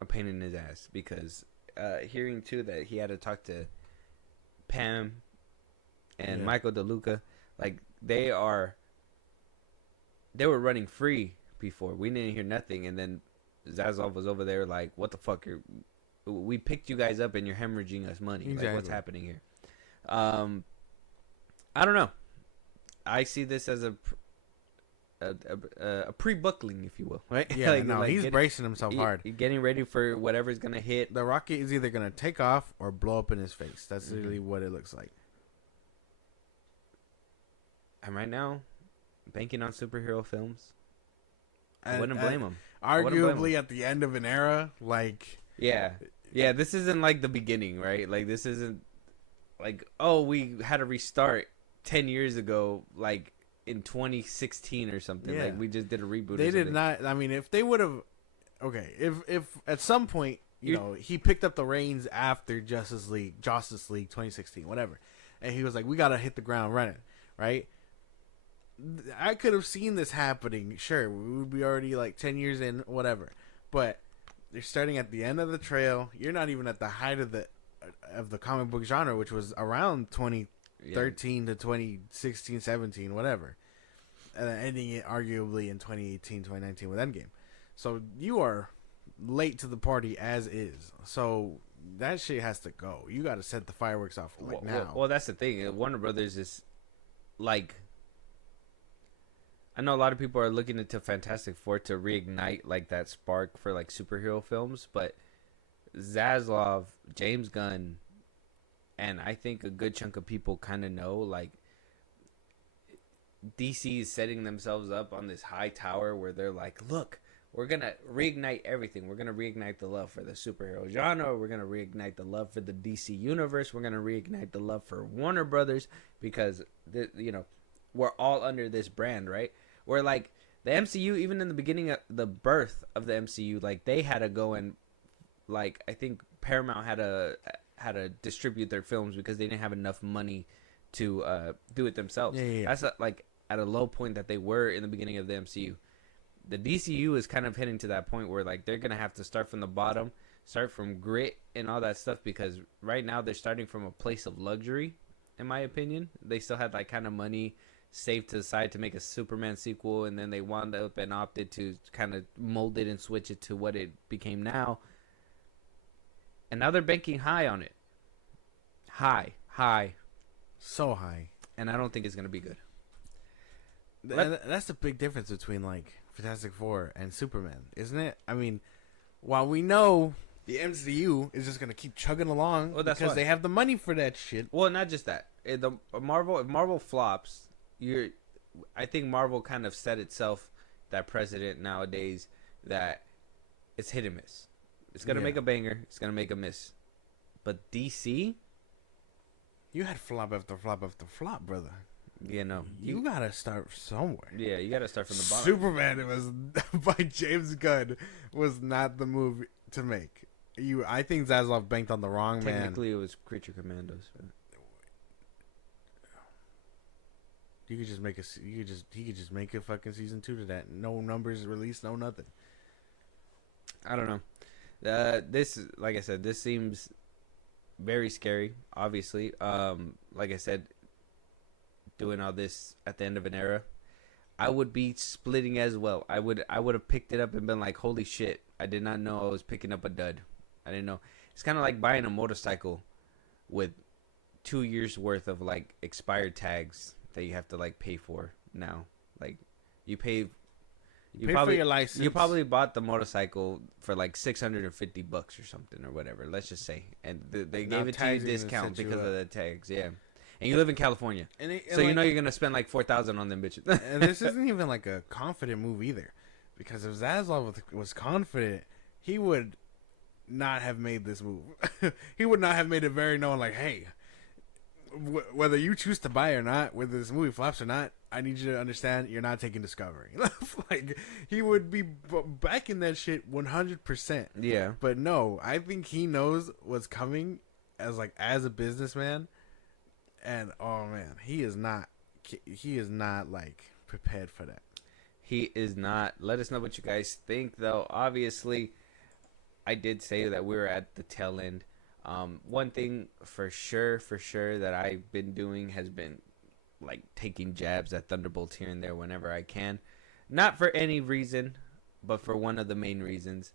a pain in his ass, because hearing too that he had to talk to Pam and Michael DeLuca, like they were running free before. We didn't hear nothing, and then Zaslav was over there like, what the fuck, we picked you guys up and you're hemorrhaging us money. Exactly. Like, what's happening here? I don't know. I see this as a pre-buckling, if you will, right? Yeah, he's bracing himself hard. Getting ready for whatever's gonna hit. The rocket is either gonna take off or blow up in his face. That's literally what it looks like. And right now, banking on superhero films, I And- wouldn't blame him. Arguably, at the end of an era, like Yeah. This isn't like the beginning, right? Like this isn't like, oh, we had a restart 10 years ago, like in 2016 or something. Yeah. Like we just did a reboot. they or did something. not. I mean, if they would have, okay, if at some point he picked up the reins after Justice League 2016, whatever, and he was like, we gotta hit the ground running, right? I could have seen this happening. Sure, we would be already like 10 years in, whatever. But they're starting at the end of the trail. You're not even at the height of the comic book genre, which was around 2013 to 2016, 17, whatever. And then ending it arguably in 2018, 2019 with Endgame. So you are late to the party as is. So that shit has to go. You got to set the fireworks off now. Well, that's the thing. Warner Brothers is like, I know a lot of people are looking into Fantastic Four to reignite like that spark for like superhero films, but Zaslav, James Gunn, and I think a good chunk of people kind of know, like, DC is setting themselves up on this high tower where they're like, look, we're going to reignite everything. We're going to reignite the love for the superhero genre. We're going to reignite the love for the DC universe. We're going to reignite the love for Warner Brothers, because, we're all under this brand, right? Where, like, the MCU, even in the beginning of the birth of the MCU, like, they had to go and, like, I think Paramount had to distribute their films because they didn't have enough money to do it themselves. Yeah. That's like at a low point that they were in the beginning of the MCU. The DCU is kind of heading to that point where, like, they're gonna have to start from the bottom, start from grit and all that stuff, because right now they're starting from a place of luxury, in my opinion. They still had like kind of money saved to the side to make a Superman sequel, and then they wound up and opted to kind of mold it and switch it to what it became now. And now they're banking high on it. High. So high. And I don't think it's going to be good. That's the big difference between, like, Fantastic Four and Superman, isn't it? I mean, while we know the MCU is just going to keep chugging along because they have the money for that shit. Well, not just that. If Marvel flops, I think Marvel kind of set itself that precedent nowadays that it's hit and miss. It's gonna Yeah. make a banger. It's gonna make a miss. But DC, You had flop after flop after flop, brother. you know, You gotta start somewhere. yeah, you gotta start from the bottom. Superman, it was by James Gunn, was not the movie to make. I think Zaslav banked on the wrong man. Technically, it was Creature Commandos. But You could just make he could just make a fucking season 2 to that. No numbers released, no nothing. I don't know. This, like I said, this seems very scary. Obviously, like I said, doing all this at the end of an era, I would be splitting as well. I would have picked it up and been like, holy shit, I did not know I was picking up a dud. I didn't know. It's kind of like buying a motorcycle with 2 years worth of like expired tags that you have to like pay for now. Like you pay For your license. you probably bought the motorcycle for like $650 or something or whatever. Let's just say, and they Now gave it to you tags are gonna discount set you because of up. the tags. Yeah, and you live in California, And so you know you're gonna spend like $4,000 on them bitches. and this isn't even like a confident move either, because if Zaslav was confident, he would not have made this move. He would not have made it very known, like, hey, whether you choose to buy or not, whether this movie flops or not, I need you to understand you're not taking Discovery. Like, he would be backing that shit 100%. Yeah, But no, I think he knows what's coming as a businessman, and oh man, he is not like prepared for that. he is not. Let us know what you guys think, though. Obviously, I did say that we were at the tail end. One thing for sure that I've been doing has been like taking jabs at Thunderbolts here and there whenever I can. Not for any reason, but for one of the main reasons.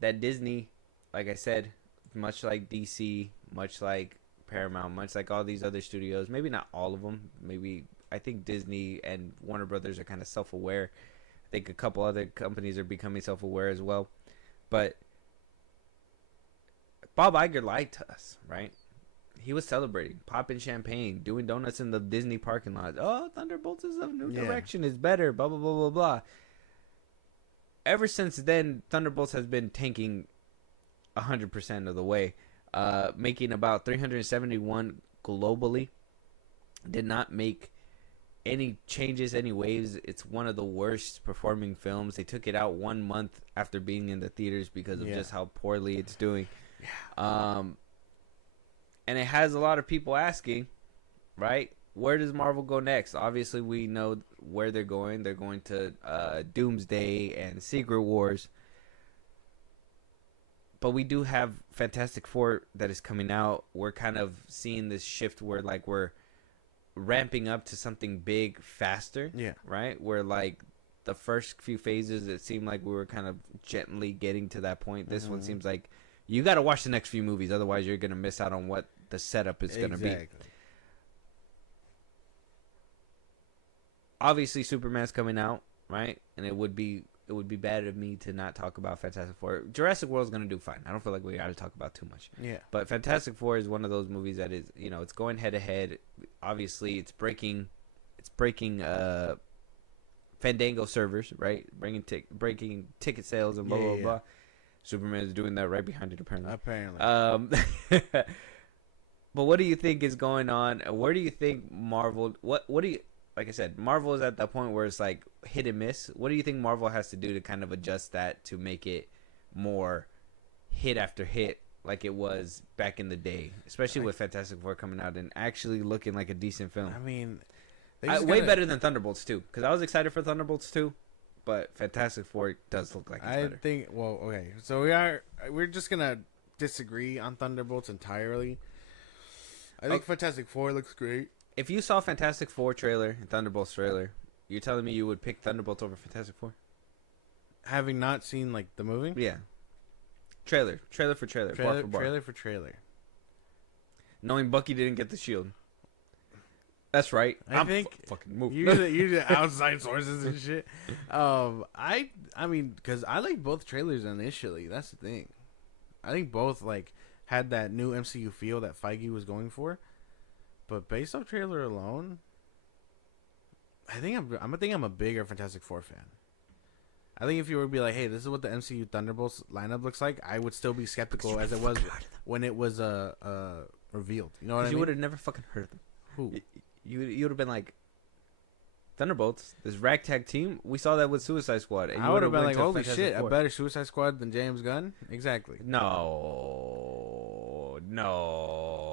That Disney, like I said, much like DC, much like Paramount, much like all these other studios, maybe not all of them, I think Disney and Warner Brothers are kind of self-aware. I think a couple other companies are becoming self-aware as well. But Bob Iger lied to us, right? He was celebrating, popping champagne, doing donuts in the Disney parking lot. Oh, Thunderbolts is a new direction. It's better, blah, blah, blah, blah, blah. Ever since then, Thunderbolts has been tanking 100% of the way, making about 371 globally. Did not make any changes, any waves. It's one of the worst performing films. They took it out 1 month after being in the theaters because of just how poorly it's doing. And it has a lot of people asking, right? Where does Marvel go next? Obviously, we know where they're going. They're going to Doomsday and Secret Wars. But we do have Fantastic Four that is coming out. We're kind of seeing this shift where like we're ramping up to something big faster. Yeah. Right? Where like the first few phases, it seemed like we were kind of gently getting to that point. This one seems like you got to watch the next few movies. Otherwise, you're going to miss out on what the setup is going to be. Obviously, Superman's coming out, right? And it would be bad of me to not talk about Fantastic Four. Jurassic World's going to do fine. I don't feel like we got to talk about too much. Yeah. But Fantastic Four is one of those movies that is, it's going head to head. Obviously, it's breaking Fandango servers, right? Breaking ticket sales and blah blah blah. Superman is doing that right behind it, apparently. But what do you think is going on? Where do you think Marvel? What do you? Like I said, Marvel is at that point where it's like hit and miss. What do you think Marvel has to do to kind of adjust that to make it more hit after hit like it was back in the day, especially with Fantastic Four coming out and actually looking like a decent film? I mean, way better than Thunderbolts 2, because I was excited for Thunderbolts 2, but Fantastic Four does look like it's better. Okay, so we're just gonna disagree on Thunderbolts entirely. I think Fantastic Four looks great. If you saw Fantastic Four trailer and Thunderbolts trailer, you're telling me you would pick Thunderbolts over Fantastic Four? Having not seen like the movie, Yeah. Trailer for trailer, bar for bar. Trailer for trailer. Knowing Bucky didn't get the shield. That's right. I think fucking move. You're the outside sources and shit. I mean, because I like both trailers initially. That's the thing. I think both like had that new MCU feel that Feige was going for. But based off trailer alone, I'm a bigger Fantastic Four fan. I think if you were to be like, hey, this is what the MCU Thunderbolts lineup looks like, I would still be skeptical as it was when it was revealed. You know what I mean? You would have never fucking heard of them. Who? You would have been like, Thunderbolts, this ragtag team. We saw that with Suicide Squad. And I would have been like, to holy Fantastic shit, a Four. better Suicide Squad than James Gunn? Exactly. No.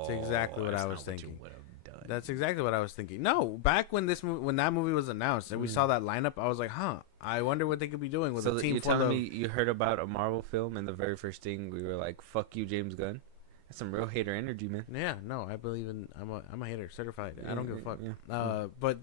That's exactly what That's I not was what thinking. you would have done. That's exactly what I was thinking. No, back when when that movie was announced and we saw that lineup, I was like, huh, I wonder what they could be doing with So the team you're for telling me you heard about a Marvel film and the very first thing we were like, fuck you, James Gunn? That's some real hater energy, man. Yeah, no, I believe in. I'm a hater, certified. I don't give a fuck. Yeah. But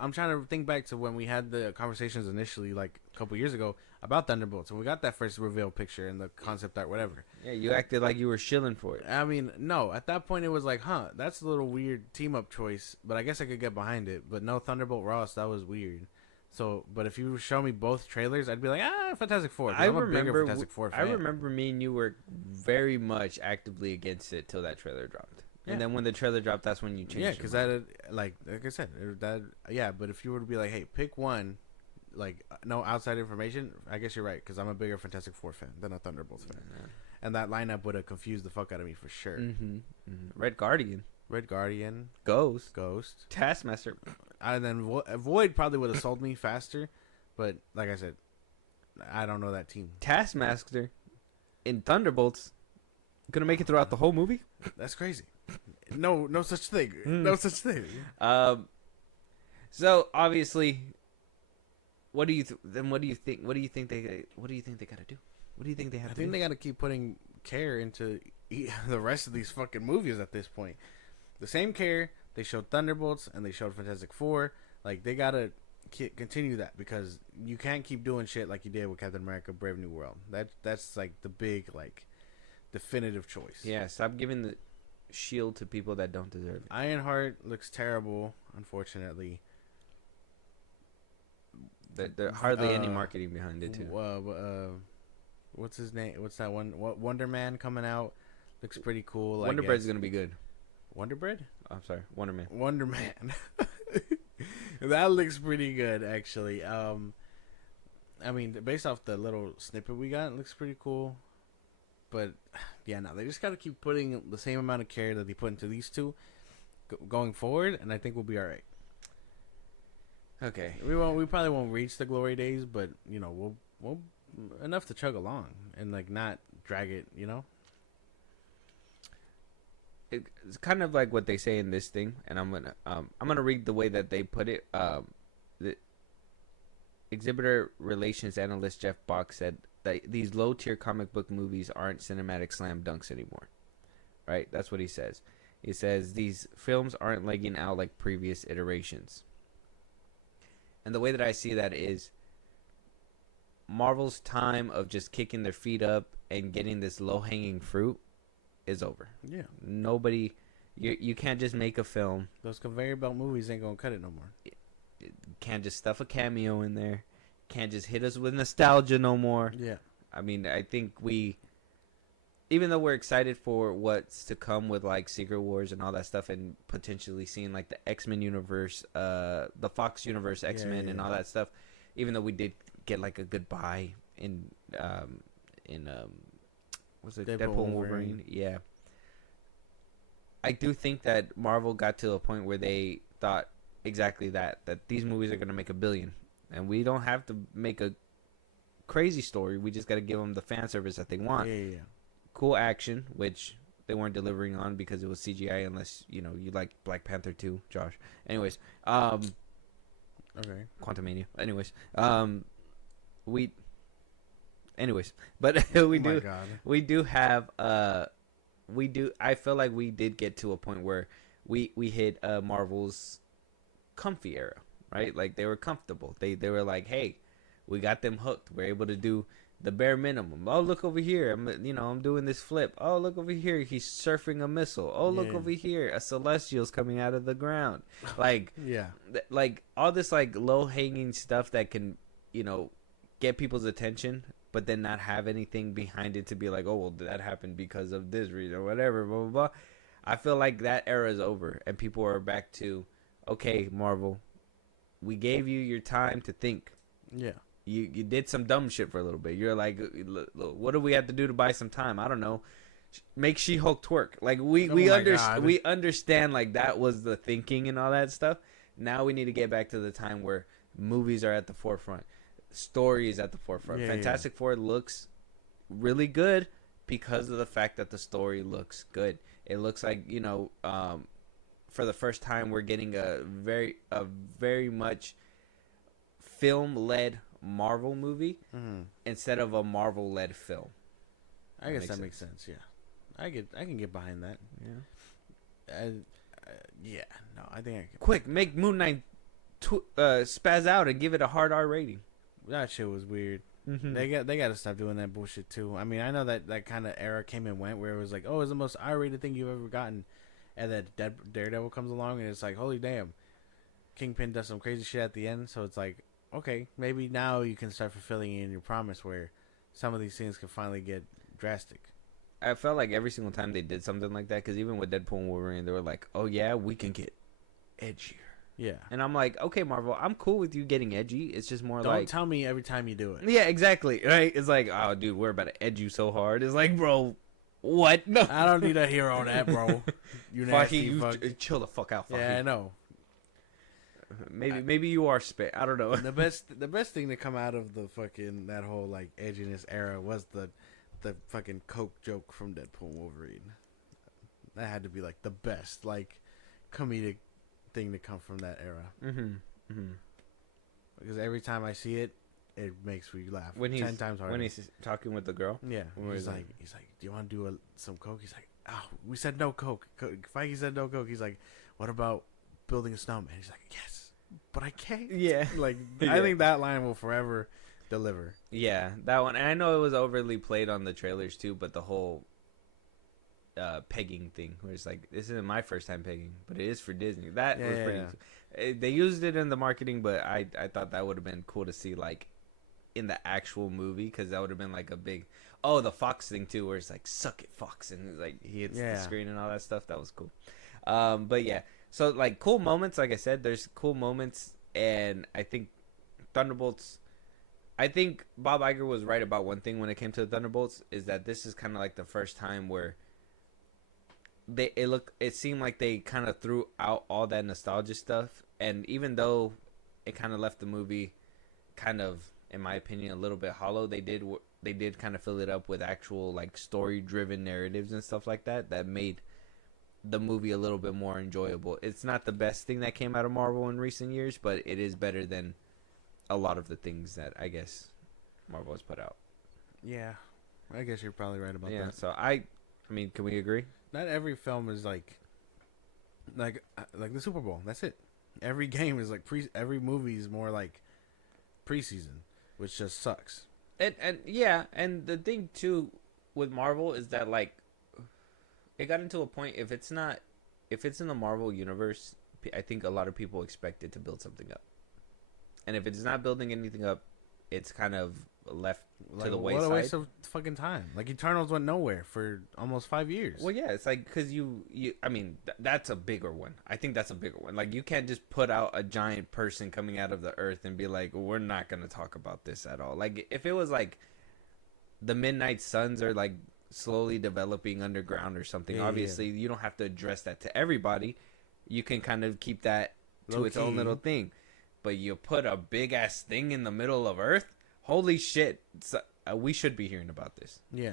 I'm trying to think back to when we had the conversations initially, like a couple years ago, about Thunderbolts, and we got that first reveal picture and the concept art, whatever. Yeah, you acted like you were shilling for it. I mean, no, at that point it was like, huh, that's a little weird team up choice, but I guess I could get behind it. But no, Thunderbolt Ross, that was weird. So, but if you show me both trailers, I'd be like, Fantastic Four. I'm a bigger Fantastic Four fan. I remember me and you were very much actively against it till that trailer dropped. Yeah. And then when the trailer dropped, that's when you changed. Yeah, because that, like I said, but if you were to be like, hey, pick one, like, no outside information, I guess you're right, because I'm a bigger Fantastic Four fan than a Thunderbolts fan. Yeah. And that lineup would have confused the fuck out of me for sure. Red Guardian, Red Guardian, Ghost, Taskmaster. Taskmaster. And then Void probably would have sold me faster, but like I said, I don't know that team. Taskmaster in Thunderbolts gonna make it throughout the whole movie. That's crazy. No such thing. No such thing. So obviously, what do you think? What do you think they gotta do? What do you think they have I to think do? they got to keep putting care into the rest of these fucking movies at this point. The same care they showed Thunderbolts and they showed Fantastic Four. Like, they got to continue that, because you can't keep doing shit like you did with Captain America Brave New World. That's like the big, like, definitive choice. Yeah, stop giving the shield to people that don't deserve it. Ironheart looks terrible, unfortunately. There's hardly any marketing behind it too. What's his name? What's that one? Wonder Man coming out looks pretty cool. Wonder Bread's gonna be good. Wonder Bread? I'm sorry, Wonder Man. Wonder Man. That looks pretty good, actually. I mean, based off the little snippet we got, it looks pretty cool. But yeah, no, they just got to keep putting the same amount of care that they put into these two going forward, and I think we'll be all right. Okay. We probably won't reach the glory days, but you know, we'll enough to chug along and like not drag it, you know. It's kind of like what they say in this thing, and I'm gonna read the way that they put it. The exhibitor relations analyst Jeff Bach said that these low tier comic book movies aren't cinematic slam dunks anymore. Right? That's what he says. He says these films aren't legging out like previous iterations. And the way that I see that is Marvel's time of just kicking their feet up and getting this low-hanging fruit is over. Yeah. Nobody, you can't just make a film. Those conveyor belt movies ain't gonna cut it no more. You can't just stuff a cameo in there. Can't just hit us with nostalgia no more. Yeah. I mean, I think even though we're excited for what's to come with like Secret Wars and all that stuff, and potentially seeing like the X-Men universe, the Fox universe X-Men and all that stuff, even though we did get like a goodbye in what's it, Deadpool and Wolverine. Yeah, I do think that Marvel got to a point where they thought exactly that these movies are going to make $1 billion, and we don't have to make a crazy story. We just got to give them the fan service that they want. Yeah. Cool action, which they weren't delivering on because it was CGI, unless you like Black Panther 2, Josh. Anyways, Okay. Quantumania. Anyways, but we do have I feel like we did get to a point where we hit Marvel's comfy era, right? Like they were comfortable. They were like, hey, we got them hooked. We're able to do the bare minimum. Oh, look over here. I'm doing this flip. Oh, look over here. He's surfing a missile. Oh, look over here. A Celestial's coming out of the ground. Like, yeah. Like all this like low hanging stuff that can, get people's attention, but then not have anything behind it to be like, oh, well, that happened because of this reason or whatever, blah, blah, blah. I feel like that era is over and people are back to, okay, Marvel, we gave you your time to think. Yeah. you did some dumb shit for a little bit. You're like, what do we have to do to buy some time? I don't know. Make She-Hulk twerk. Like we understand like that was the thinking and all that stuff. Now we need to get back to the time where movies are at the forefront, story is at the forefront. Fantastic Four looks really good because of the fact that the story looks good. It looks like, you know, for the first time we're getting a very much film-led Marvel movie instead of a Marvel-led film. I guess that makes sense. Yeah, I can get behind that. Yeah. No, I think I can. Quick, make Moon Knight spaz out and give it a hard R rating. That shit was weird. They got to stop doing that bullshit too. I mean, I know that kind of era came and went where it was like, oh, it's the most R-rated thing you've ever gotten, and then Daredevil comes along and it's like, holy damn, Kingpin does some crazy shit at the end. So it's like, okay, maybe now you can start fulfilling in your promise where some of these things can finally get drastic. I felt like every single time they did something like that, because even with Deadpool and Wolverine, they were like, oh yeah, we can get edgier. Yeah. And I'm like, okay, Marvel, I'm cool with you getting edgy. It's just more Don't tell me every time you do it. Yeah, exactly. Right? It's like, oh, dude, we're about to edge you so hard. It's like, bro, what? No. I don't need a hero on that, bro. You nasty fuck. Chill the fuck out, Fucky. Yeah, I know. Maybe you are spit. I don't know. The best thing to come out of the fucking that whole like edginess era was the fucking Coke joke from Deadpool and Wolverine. That had to be like the best like comedic thing to come from that era. Because every time I see it, it makes me laugh when 10 times harder. When he's talking with the girl. Yeah. He's like, do you want to do some Coke? He's like, oh, we said no Coke. Feige said no Coke. He's like, what about building a snowman? He's like, yes, but I can't. Yeah. Like, I think that line will forever deliver. Yeah, that one. And I know it was overly played on the trailers too, but the whole pegging thing, where it's like, this isn't my first time pegging, but it is for Disney. That was pretty. They used it in the marketing, but I thought that would have been cool to see like in the actual movie, because that would have been like a big the Fox thing too, where it's like, suck it, Fox, and it's like he hits the screen and all that stuff. That was cool. But yeah, so like cool moments. Like I said, there's cool moments, and I think Thunderbolts. I think Bob Iger was right about one thing when it came to the Thunderbolts, is that this is kind of like the first time where it seemed like they kind of threw out all that nostalgia stuff, and even though it kind of left the movie kind of, in my opinion, a little bit hollow, they did kind of fill it up with actual like story driven narratives and stuff like that made the movie a little bit more enjoyable. It's not the best thing that came out of Marvel in recent years, but it is better than a lot of the things that I guess Marvel has put out. Yeah, I guess you're probably right about that. Yeah, so I mean, can we agree? Not every film is like the Super Bowl. That's it. Every game is like every movie is more like preseason, which just sucks. And yeah, and the thing too with Marvel is that like it got into a point, if it's in the Marvel universe, I think a lot of people expect it to build something up. And if it's not building anything up, it's kind of left to the wayside. What a waste of fucking time. Like, Eternals went nowhere for almost 5 years. Well, yeah, it's like, because I mean, that's a bigger one. I think that's a bigger one. Like, you can't just put out a giant person coming out of the earth and be like, we're not going to talk about this at all. Like, if it was like the Midnight Suns are like slowly developing underground or something, obviously you don't have to address that to everybody. You can kind of keep that to its own little thing. But you put a big ass thing in the middle of Earth, holy shit! We should be hearing about this. Yeah,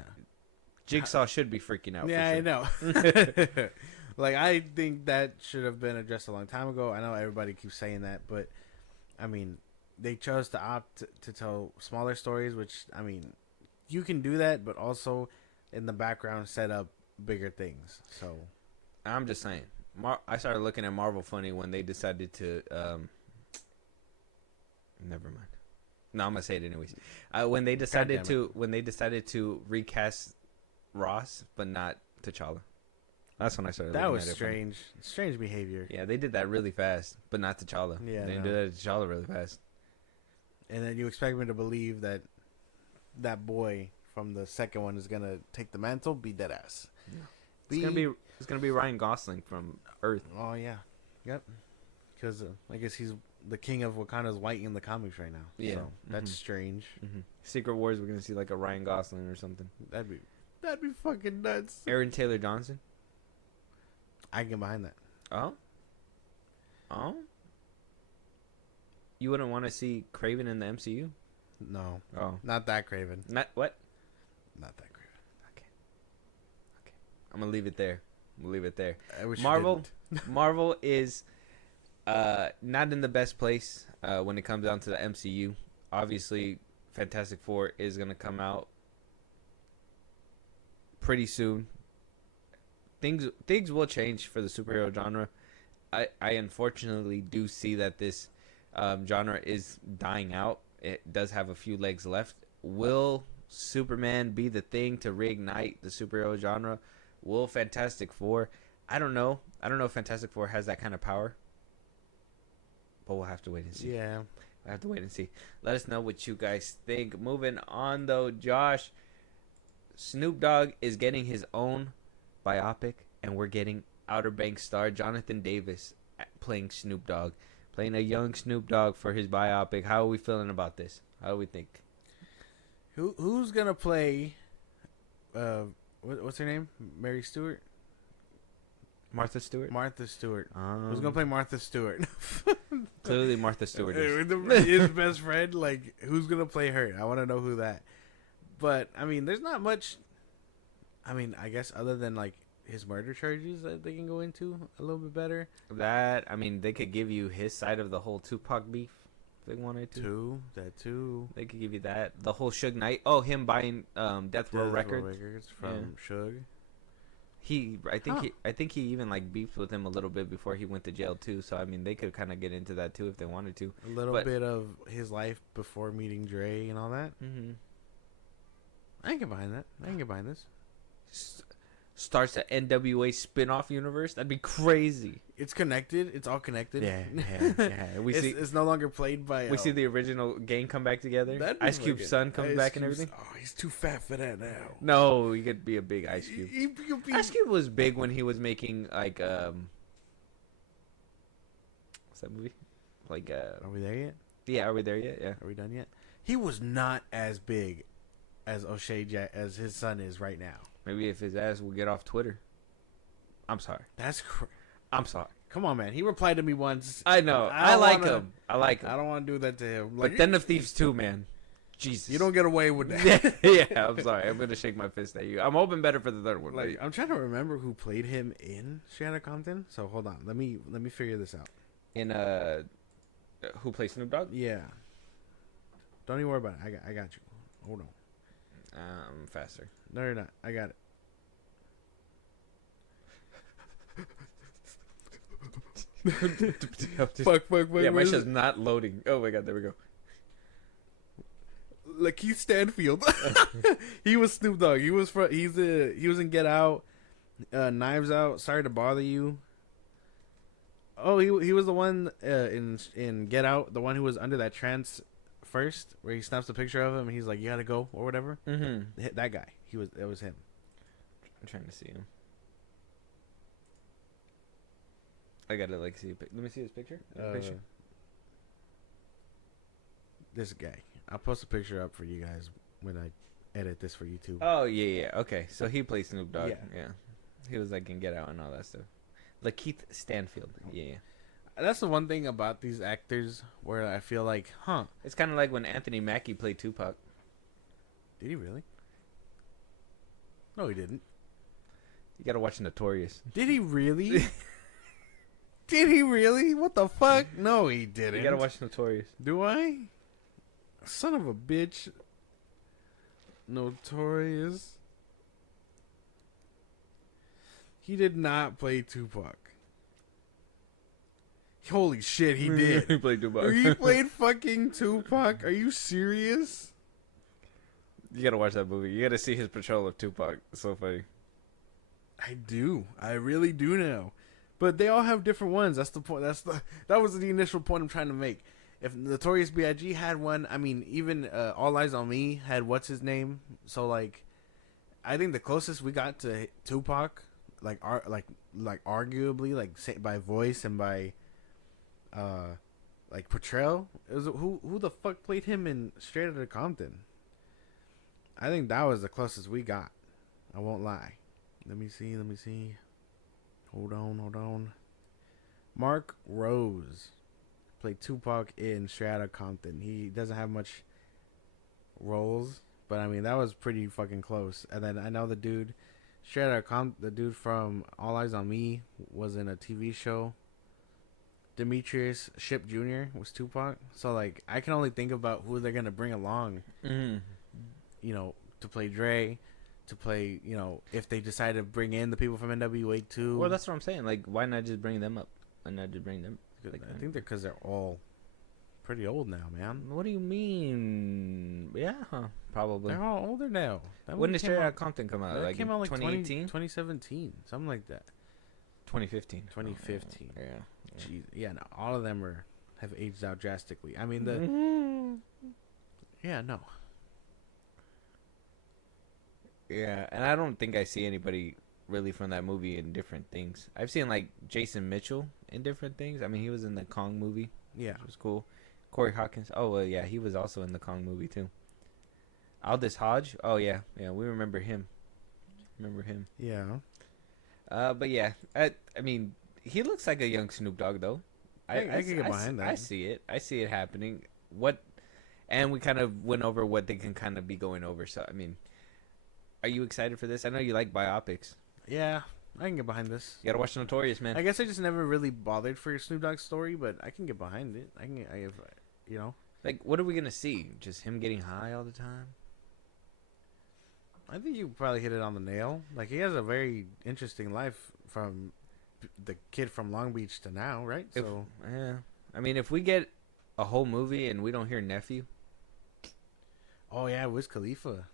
Jigsaw should be freaking out. Yeah, for sure. I know. Like, I think that should have been addressed a long time ago. I know everybody keeps saying that, but I mean, they chose to opt to tell smaller stories, which, I mean, you can do that, but also in the background set up bigger things. So I'm just saying. I started looking at Marvel funny when they decided to. Never mind. No, I'm gonna say it anyways. When they decided to recast Ross, but not T'Challa. That's when I started. That was strange. Strange behavior. Yeah, they did that really fast, but not T'Challa. Yeah, they didn't do that to T'Challa really fast. And then you expect me to believe that that boy from the second one is gonna take the mantle? Be dead ass. Yeah. It's gonna be Ryan Gosling from Earth. Oh yeah, yep. Because I guess he's the king of Wakanda's white in the comics right now. Yeah. So that's strange. Secret Wars, we're gonna see like a Ryan Gosling or something. That'd be fucking nuts. Aaron Taylor Johnson. I can get behind that. Oh. You wouldn't want to see Kraven in the MCU? No. Oh. Not that Craven. Not what? Not that Craven. Okay. I'm gonna leave it there. I wish Marvel. Marvel is not in the best place when it comes down to the MCU. Obviously, Fantastic Four is gonna come out pretty soon. Things will change for the superhero genre. I unfortunately do see that this genre is dying out. It does have a few legs left. Will Superman be the thing to reignite the superhero genre? Will Fantastic Four? I don't know. I don't know if Fantastic Four has that kind of power. But we'll have to wait and see. Yeah. We'll have to wait and see. Let us know what you guys think. Moving on, though, Josh. Snoop Dogg is getting his own biopic, and we're getting Outer Banks star Jonathan Davis playing Snoop Dogg. Playing a young Snoop Dogg for his biopic. How are we feeling about this? How do we think? Who's gonna play? What's her name? Mary Stewart. Martha Stewart. Who's gonna play Martha Stewart? Clearly, Martha Stewart is. His best friend. Like, who's gonna play her? I want to know who that. But I mean, there's not much. I mean, I guess other than like his murder charges that they can go into a little bit better. That, I mean, they could give you his side of the whole Tupac beef if they wanted to. That too. They could give you that. The whole Suge Knight. Oh, him buying Death Row Records from Suge. I think he even like beefed with him a little bit before he went to jail too. So I mean, they could kind of get into that too if they wanted to. A little bit of his life before meeting Dre and all that. Mm-hmm. I can get behind that. I can get behind this. Starts the NWA spin-off universe. That'd be crazy. It's connected. It's all connected. Yeah. It's no longer played by. We see the original gang come back together. Ice Cube's son comes back and everything. Oh, he's too fat for that now. No, he could be a big Ice Cube. Ice He Cube was big when he was making like what's that movie? Like Are we there yet? Yeah, are we there yet? Yeah. Are we done yet? He was not as big as O'Shea as his son is right now. Maybe if his ass will get off Twitter. I'm sorry. I'm sorry. Come on, man. He replied to me once. I know. I like him. I don't want to do that to him. But Den of Thieves 2, man. Jesus. You don't get away with that. Yeah, I'm sorry. I'm going to shake my fist at you. I'm hoping better for the third one. Like, I'm trying to remember who played him in Straight Outta Compton. So hold on. Let me figure this out. In who plays Snoop Dogg? Yeah. Don't even worry about it. I got you. Hold on. Faster. No, you're not. I got it. fuck. Yeah, my shit's not loading. Oh my god, there we go. Lakeith Stanfield. He was Snoop Dogg. He was in Get Out, Knives Out, Sorry to Bother You. Oh, he was the one in Get Out, the one who was under that trance first, where he snaps a picture of him and he's like, "You gotta go" or whatever. Mm-hmm. That guy. It was him. I'm trying to see him. I gotta like see. Let me see his picture. This guy. I'll post a picture up for you guys when I edit this for YouTube. Oh yeah. Okay, so he plays Snoop Dogg. Yeah. He was like in Get Out and all that stuff. Lakeith Stanfield. Yeah. That's the one thing about these actors where I feel like, It's kind of like when Anthony Mackie played Tupac. Did he really? No, he didn't. You gotta watch Notorious. Did he really? Did he really? What the fuck? No, he didn't. You gotta watch Notorious. Do I? Son of a bitch. Notorious. He did not play Tupac. Holy shit, he did. He played Tupac. He played fucking Tupac? Are you serious? You gotta watch that movie. You gotta see his portrayal of Tupac. It's so funny. I do. I really do now. But they all have different ones. That's the point. That was the initial point I'm trying to make. If Notorious B.I.G. had one, I mean, even All Eyes on Me had what's his name. So like, I think the closest we got to Tupac, like arguably, like by voice and by, like portrayal. It was who the fuck played him in Straight Outta Compton? I think that was the closest we got. I won't lie. Let me see. Hold on. Mark Rose played Tupac in Straight Outta Compton. He doesn't have much roles, but I mean that was pretty fucking close. And then I know the dude, Straight Outta Compton, the dude from All Eyes on Me was in a TV show. Demetrius Shipp Jr. was Tupac. So like I can only think about who they're gonna bring along. Mm-hmm. You know, to play Dre, to play, you know, if they decide to bring in the people from NWA too. Well, that's what I'm saying. Like, why not just bring them up? Why not just bring them? Like, I think because they're all pretty old now, man. What do you mean? Yeah, probably. They're all older now. When did Straight Outta Compton come out? That Like came out like 2018? 2017, something like that. 2015. 2015. Yeah. Jeez. Yeah, no, all of them have aged out drastically. I mean, yeah, no. Yeah, and I don't think I see anybody really from that movie in different things. I've seen like Jason Mitchell in different things. I mean, he was in the Kong movie. Yeah. Which was cool. Corey Hawkins. Oh, well, yeah, he was also in the Kong movie too. Aldous Hodge. Oh, yeah. Yeah, we remember him. Yeah. But yeah, I mean, he looks like a young Snoop Dogg though. I can get behind that. I see it happening. And we kind of went over what they can kind of be going over. So I mean, are you excited for this? I know you like biopics. Yeah, I can get behind this. You gotta watch Notorious, man. I guess I just never really bothered for your Snoop Dogg story, but I can get behind it. You know. Like, what are we gonna see? Just him getting high all the time? I think you probably hit it on the nail. Like, he has a very interesting life from the kid from Long Beach to now, right? So yeah, I mean, if we get a whole movie and we don't hear Nephew. Oh yeah, Wiz Khalifa.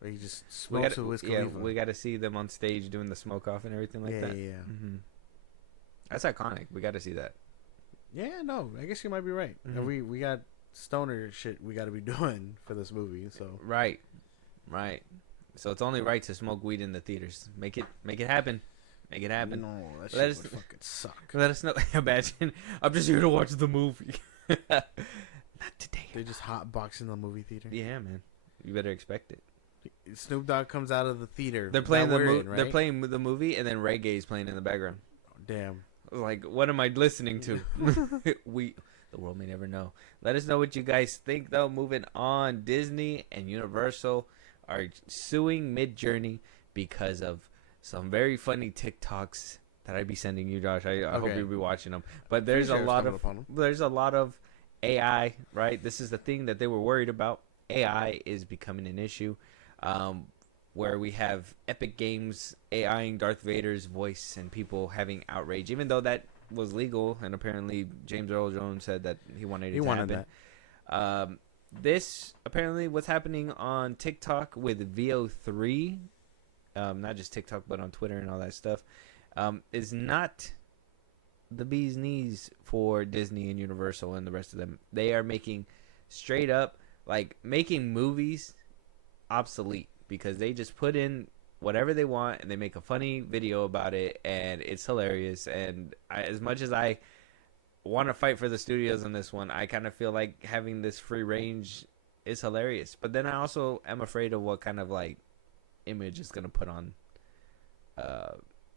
Where he just smokes with Wiz Khalifa. Yeah, we got to see them on stage doing the smoke off and everything like that. Yeah. Mm-hmm. That's iconic. We got to see that. Yeah, no, I guess you might be right. Mm-hmm. We got stoner shit we got to be doing for this movie. So right. So it's only right to smoke weed in the theaters. Make it happen. Make it happen. No, that shit would fucking suck. Let us know. Imagine, I'm just here to watch the movie. Not today. They just hotboxing the movie theater. Yeah, man. You better expect it. Snoop Dogg comes out of the theater. They're playing right? They're playing the movie, and then reggae is playing in the background. Damn. Like, what am I listening to? The world may never know. Let us know what you guys think, though. Moving on, Disney and Universal are suing Midjourney because of some very funny TikToks that I'd be sending you, Josh. I hope you'll be watching them. But there's a lot of AI, right? This is the thing that they were worried about. AI is becoming an issue, where we have Epic Games AIing Darth Vader's voice and people having outrage, even though that was legal, and apparently James Earl Jones said that he wanted it to happen. That. This apparently what's happening on TikTok with VO3, not just TikTok but on Twitter and all that stuff, is not the bee's knees for Disney and Universal and the rest of them. They are making straight up, like, making movies obsolete because they just put in whatever they want and they make a funny video about it and it's hilarious. And as much as I want to fight for the studios on this one, I kind of feel like having this free range is hilarious. But then I also am afraid of what kind of like image it's going to put on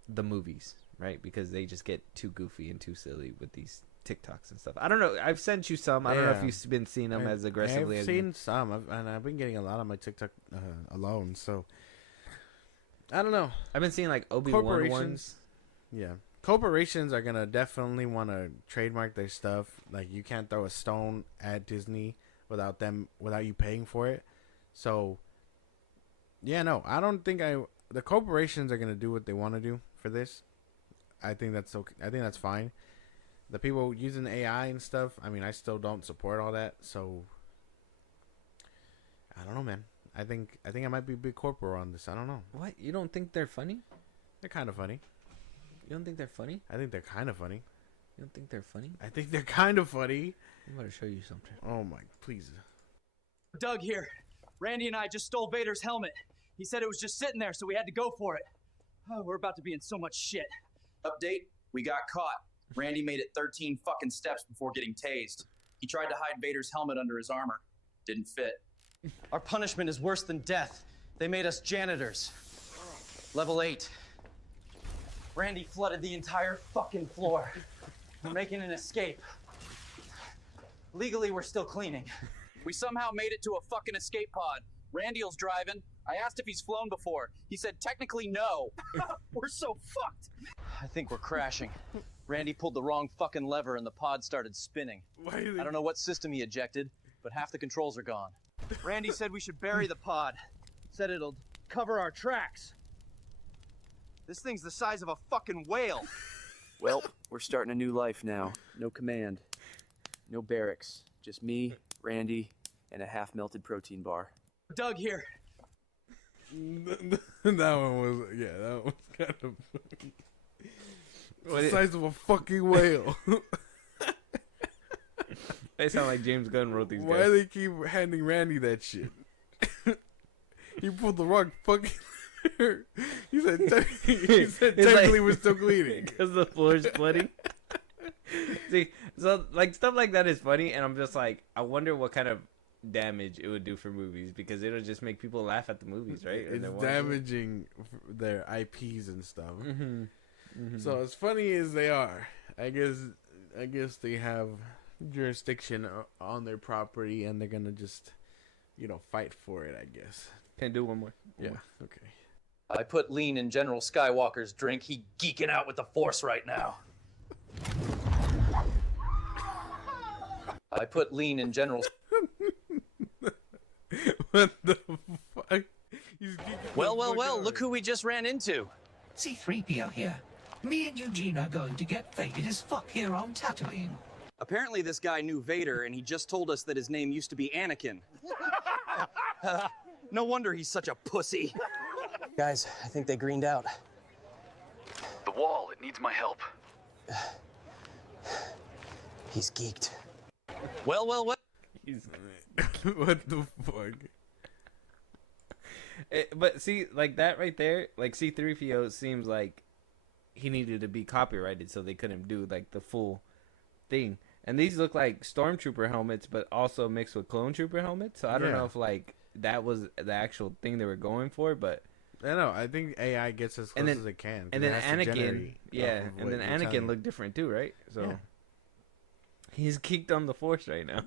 the movies, right? Because they just get too goofy and too silly with these TikToks and stuff. I don't know. I've sent you some. I don't know if you've been seeing them as aggressively. I've seen some, and I've been getting a lot on my TikTok alone. So I don't know. I've been seeing like Obi-Wan ones. Yeah, corporations are gonna definitely want to trademark their stuff. Like, you can't throw a stone at Disney without you paying for it. So yeah, no, I don't think the corporations are gonna do what they want to do for this. I think that's okay. I think that's fine. The people using AI and stuff, I mean, I still don't support all that. So I don't know, man. I think I might be a big corporate on this. I don't know. What? You don't think they're funny? They're kind of funny. You don't think they're funny? I think they're kind of funny. You don't think they're funny? I think they're kind of funny. I'm going to show you something. Oh my, please. Doug here. Randy and I just stole Vader's helmet. He said it was just sitting there, so we had to go for it. Oh, we're about to be in so much shit. Update, we got caught. Randy made it 13 fucking steps before getting tased. He tried to hide Vader's helmet under his armor. Didn't fit. Our punishment is worse than death. They made us janitors. Level 8. Randy flooded the entire fucking floor. We're making an escape. Legally, we're still cleaning. We somehow made it to a fucking escape pod. Randy's driving. I asked if he's flown before. He said technically no. We're so fucked. I think we're crashing. Randy pulled the wrong fucking lever and the pod started spinning. I don't know what system he ejected, but half the controls are gone. Randy said we should bury the pod. Said it'll cover our tracks. This thing's the size of a fucking whale. Well, we're starting a new life now. No command. No barracks. Just me, Randy, and a half-melted protein bar. Doug here. That one was, yeah, that was kind of funny. The size of a fucking whale. They sound like James Gunn wrote these Why guys. they keep handing Randy that shit? He pulled the wrong fucking lever. He said technically we're still cleaning. Because the floor's flooding. See, so like stuff like that is funny, and I'm just like, I wonder what kind of damage it would do for movies, because it'll just make people laugh at the movies, right? It's damaging their IPs and stuff. Mm-hmm. Mm-hmm. So as funny as they are, I guess they have jurisdiction on their property, and they're gonna just, fight for it. I guess. Can do one more. Yeah. Okay. I put lean in General Skywalker's drink. He geeking out with the Force right now. I put lean in General. What the fuck? Well, look who we just ran into. C-3PO here. Me and Eugene are going to get faded as fuck here on Tatooine. Apparently this guy knew Vader, and he just told us that his name used to be Anakin. No wonder he's such a pussy. Guys, I think they greened out. The wall, it needs my help. He's geeked. Well. What the fuck? But see, like that right there, like C-3PO seems like he needed to be copyrighted, so they couldn't do like the full thing. And these look like stormtrooper helmets, but also mixed with clone trooper helmets. So I don't know if like that was the actual thing they were going for, but I know. I think AI gets as close as it can. And then Anakin, and then Anakin looked different too, right? So he's geeked on the Force right now.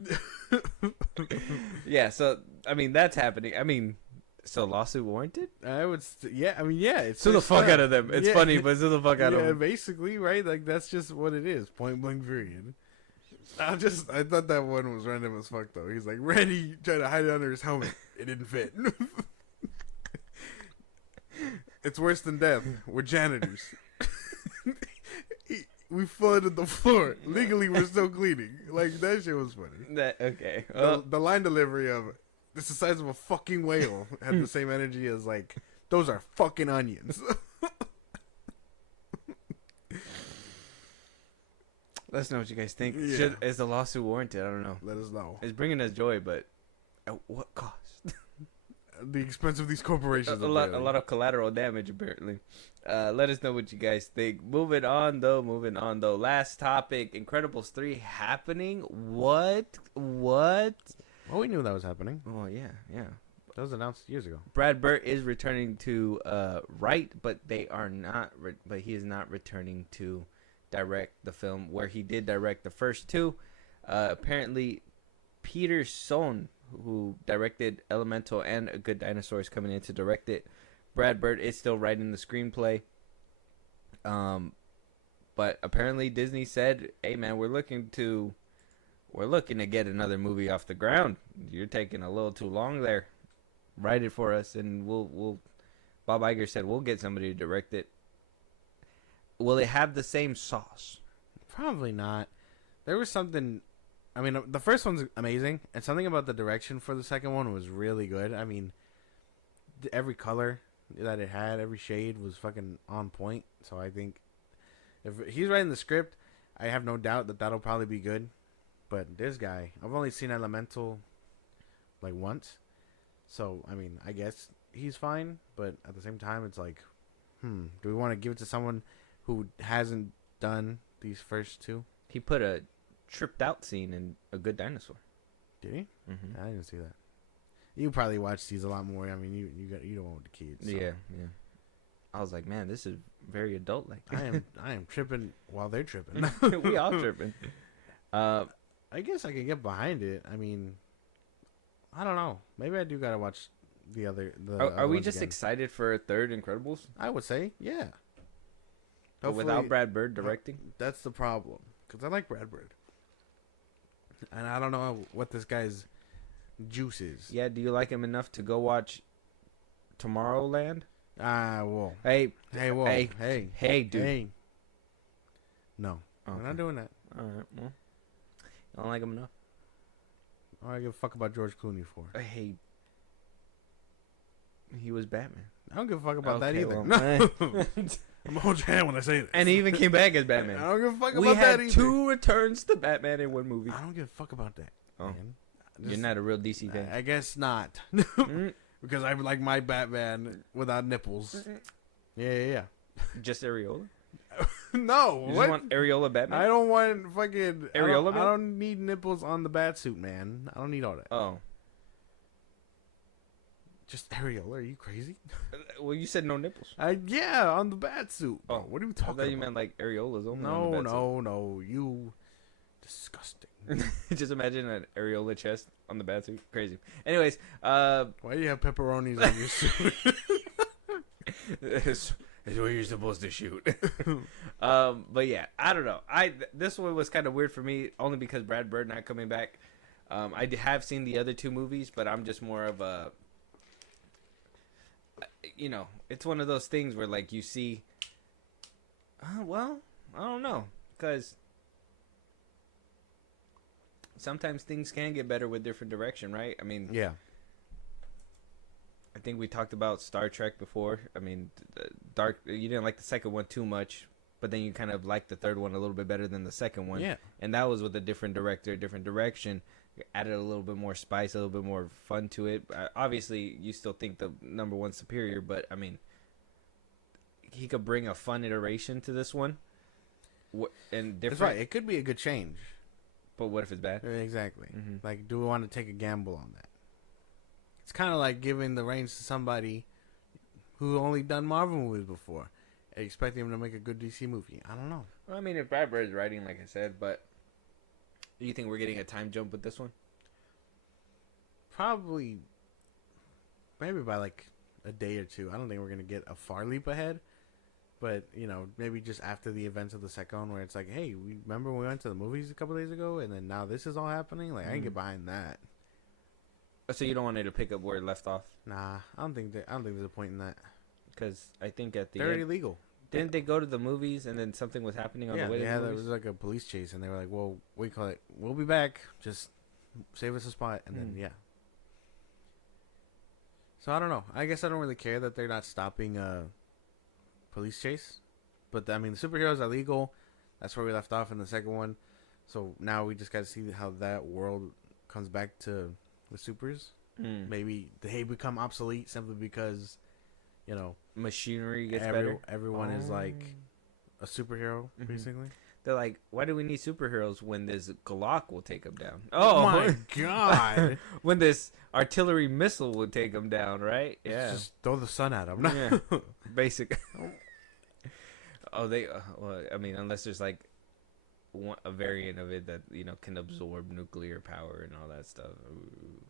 Yeah. So I mean, that's happening. I mean, so lawsuit warranted? I would. It's sue the fuck out of them. It's funny, but sue the fuck out of them. Yeah, basically, right? Like that's just what it is. Point blank period. I thought that one was random as fuck though. He's like, Randy tried to hide it under his helmet. It didn't fit. It's worse than death. We're janitors. We flooded the floor. Legally, we're still cleaning. Like, that shit was funny. Okay. The line delivery of, "It's the size of a fucking whale," had the same energy as, like, "Those are fucking onions." Let us know what you guys think. Yeah. Is the lawsuit warranted? I don't know. Let us know. It's bringing us joy, but at what cost? The expense of these corporations. A lot of collateral damage, apparently. Let us know what you guys think. Moving on, though. Last topic. Incredibles 3 happening. What? Well, we knew that was happening. Oh, yeah. That was announced years ago. Brad Bird is returning to write, but they are not. But he is not returning to direct the film, where he did direct the first two. Apparently, Peter Sohn, who directed Elemental and A Good Dinosaur, is coming in to direct it. Brad Bird is still writing the screenplay. But apparently Disney said, "Hey man, we're looking to get another movie off the ground. You're taking a little too long there. Write it for us, and we'll." Bob Iger said, "We'll get somebody to direct it." Will it have the same sauce? Probably not. There was something. I mean, the first one's amazing, and something about the direction for the second one was really good. I mean, every color that it had, every shade was fucking on point. So I think if he's writing the script, I have no doubt that that'll probably be good. But this guy, I've only seen Elemental like once, so I mean, I guess he's fine. But at the same time, it's like, do we want to give it to someone who hasn't done these first two. He put a tripped out scene in A Good Dinosaur. Did he? Mm-hmm. I didn't see that. You probably watch these a lot more. I mean, you don't want the kids. So. Yeah. I was like, man, this is very adult like. I am tripping while they're tripping. We all tripping. I guess I can get behind it. I mean, I don't know. Maybe I do gotta watch the other. Are we just excited for a third Incredibles? I would say, yeah. But without Brad Bird directing? That's the problem. Because I like Brad Bird. And I don't know what this guy's juice is. Yeah, do you like him enough to go watch Tomorrowland? Whoa. Hey, whoa. Hey, dude. Hey. No. Okay. We're not doing that. All right, well. You don't like him enough? All I give a fuck about George Clooney for. Hey. He was Batman. I don't give a fuck about that Okay, either. well, I'm gonna hold your hand when I say this. And he even came back as Batman. I don't give a fuck We about that had either. 2 returns to Batman in one movie. I don't give a fuck about that. Oh. Man. You're not a real DC fan. I guess not. Because I like my Batman without nipples. Yeah. Just Areola? No. You What? just want Areola Batman? I don't want fucking Areola I don't need nipples on the bat suit, man. I don't need all that. Oh. Just areola? Are you crazy? Well, you said no nipples. Yeah, on the bat suit. Oh, What are you I talking thought you about? meant like areolas only. on the No. You disgusting. Just imagine an areola chest on the bat suit. Crazy. Anyways, Why do you have pepperonis on your suit? it's where you're supposed to shoot. But yeah, I don't know. This one was kind of weird for me only because Brad Bird not coming back. I have seen the other 2 movies, but I'm just more of a, it's one of those things where like you see. Well, I don't know, because sometimes things can get better with different direction, right? I mean, Yeah. I think we talked about Star Trek before. I mean, you didn't like the second one too much, but then you kind of liked the third one a little bit better than the second one. Yeah. And that was with a different director, different direction. Added a little bit more spice, a little bit more fun to it. Obviously, you still think the number one's superior, but I mean, he could bring a fun iteration to this one. And different. That's right. It could be a good change. But what if it's bad? Exactly. Mhm. Like, do we want to take a gamble on that? It's kind of like giving the reins to somebody who only done Marvel movies before and expecting him to make a good DC movie. I don't know. Well, I mean, if Brad Bird's writing, like I said, but do you think we're getting a time jump with this one? Probably, maybe by like a day or 2. I don't think we're going to get a far leap ahead. But, maybe just after the events of the second one where it's like, hey, we remember when we went to the movies a couple days ago and then now this is all happening? Like, I can get behind that. So you don't want it to pick up where it left off? Nah, I don't think there's a point in that. Because I think at the They're end, illegal. didn't they go to the movies and then something was happening on the way to the there movies? was like a police chase and they were like, well, we call it, we'll be back. Just save us a spot. And then, yeah. So I don't know. I guess I don't really care that they're not stopping a police chase. But, I mean, the superheroes are legal. That's where we left off in the second one. So now we just got to see how that world comes back to the supers. Maybe they become obsolete simply because, machinery gets better. Everyone is like a superhero, basically. They're like, why do we need superheroes when this Glock will take them down? Oh my god! When this artillery missile will take them down, right? Yeah. Just throw the sun at them. Yeah. Basic. Well, I mean, unless there's like a variant of it that can absorb nuclear power and all that stuff. Ooh.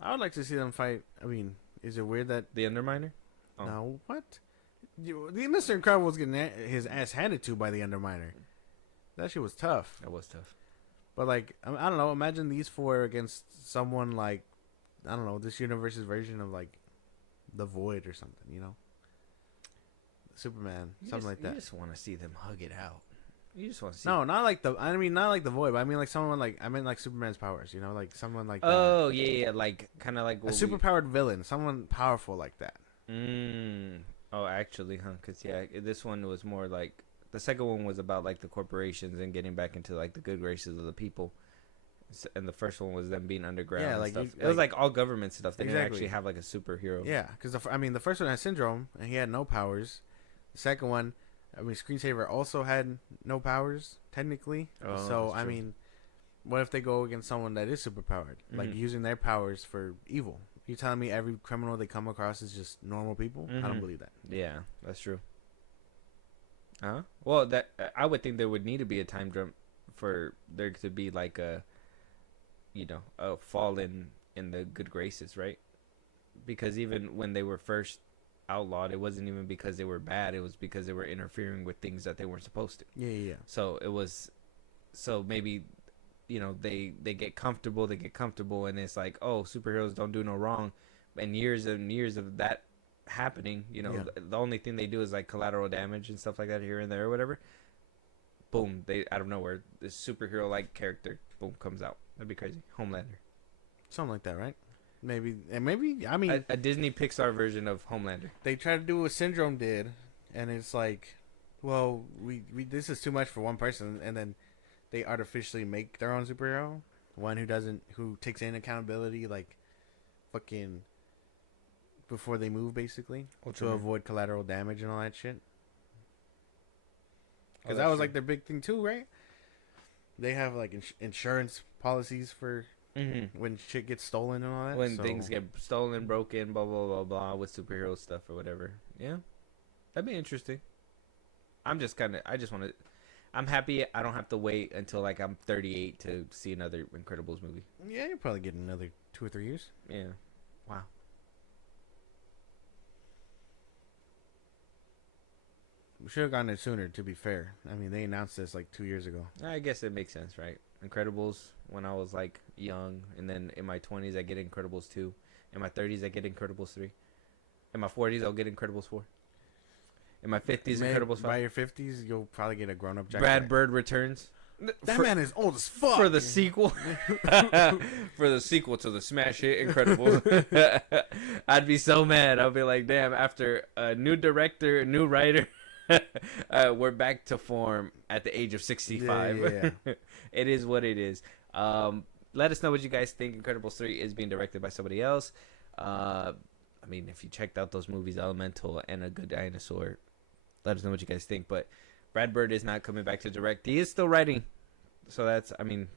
I would like to see them fight. I mean, is it weird that the Underminer? Oh. No, what? The Mr. Incredible was getting his ass handed to by the Underminer. That shit was tough. That was tough. But like, I don't know. Imagine these 4 against someone like, I don't know, this universe's version of like the Void or something. Superman, something like that. You just want to see them hug it out. You just want to see. No, not like the. I mean, not like the Void. But I mean, like someone like. I mean, like Superman's powers. Like someone like. Oh that. Yeah, like kind of like a superpowered villain, someone powerful like that. Oh, actually, huh? Because this one was more like the second one was about like the corporations and getting back into like the good graces of the people, and the first one was them being underground. Yeah, like stuff. It was like all government stuff. They didn't actually have like a superhero. Yeah, because the first one had Syndrome and he had no powers. The second one I mean, Screensaver also had no powers technically. Oh, so that's I true. mean, what if they go against someone that is superpowered, like using their powers for evil? You telling me every criminal they come across is just normal people? I don't believe that. Yeah, that's true. Well, that I would think there would need to be a time jump for there to be like a, a fall in the good graces, right? Because even when they were first outlawed, it wasn't even because they were bad. It was because they were interfering with things that they weren't supposed to. Yeah. So it was, so maybe, they get comfortable, and it's like, oh, superheroes don't do no wrong, and years of that happening, the only thing they do is like collateral damage and stuff like that here and there or whatever. Boom, they out of nowhere, this superhero like character, boom, comes out. That'd be crazy. Homelander, Something like that, right? Maybe. I mean, a Disney Pixar version of Homelander. they tried to do what Syndrome did, and it's like, well, we this is too much for one person, and then they artificially make their own superhero, one who takes in accountability, like fucking before they move, basically, to avoid collateral damage and all that shit. Because that was like their big thing too, right? They have like insurance policies for when shit gets stolen and all that. When things get stolen, broken, blah blah blah blah, with superhero stuff or whatever. Yeah, that'd be interesting. I'm happy I don't have to wait until like I'm 38 to see another Incredibles movie. Yeah, you'll probably get another 2 or 3 years. Yeah. Wow. We should have gotten it sooner, to be fair. I mean, they announced this like 2 years ago. I guess it makes sense, right? Incredibles when I was like young, and then in my 20s I get Incredibles 2. In my 30s I get Incredibles 3. In my 40s I'll get Incredibles 4. In my 50s Incredibles 5. By your 50s, you'll probably get a grown-up Jack Brad Black. Bird returns. That man is old as fuck. For the sequel. For the sequel to the smash hit Incredibles. I'd be so mad. I'd be like, damn, after a new director, a new writer, we're back to form at the age of 65. Yeah. It is what it is. Let us know what you guys think. Incredibles 3 is being directed by somebody else. I mean, if you checked out those movies, Elemental and A Good Dinosaur, let us know what you guys think. But Brad Bird is not coming back to direct. He is still writing. So that's, I mean...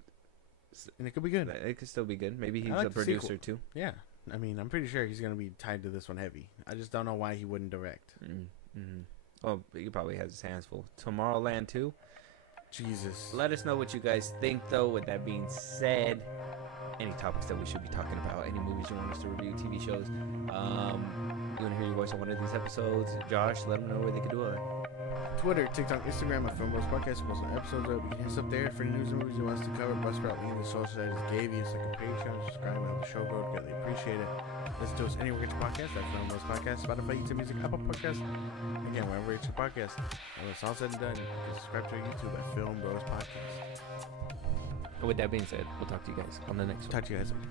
And it could be good. It could still be good. Maybe he's like a the producer sequel. too. Yeah. I mean, I'm pretty sure he's going to be tied to this one heavy. I just don't know why he wouldn't direct. Mm-hmm. Well, he probably has his hands full. Tomorrowland 2. Jesus. Let us know what you guys think, though. With that being said, any topics that we should be talking about, any movies you want us to review, TV shows, you want to hear your voice on one of these episodes, Josh, let them know where they can do it. Twitter, TikTok, Instagram, at FIlmBros Podcast. Post some episodes up. You can hit us up there for news and movies you want us to cover. Buzzsprout, link in the social that I just gave you. It's like a Patreon. Subscribe and help the show grow. Greatly appreciate it. Listen to us anywhere you get your podcast. That's FIlmBros Podcast. Spotify, YouTube Music, Apple Podcast. Again, wherever you get your podcast. And when it's all said and done, you can subscribe to our YouTube at FIlmBros Podcast. And with that being said, we'll talk to you guys on the next one. Talk to you guys later.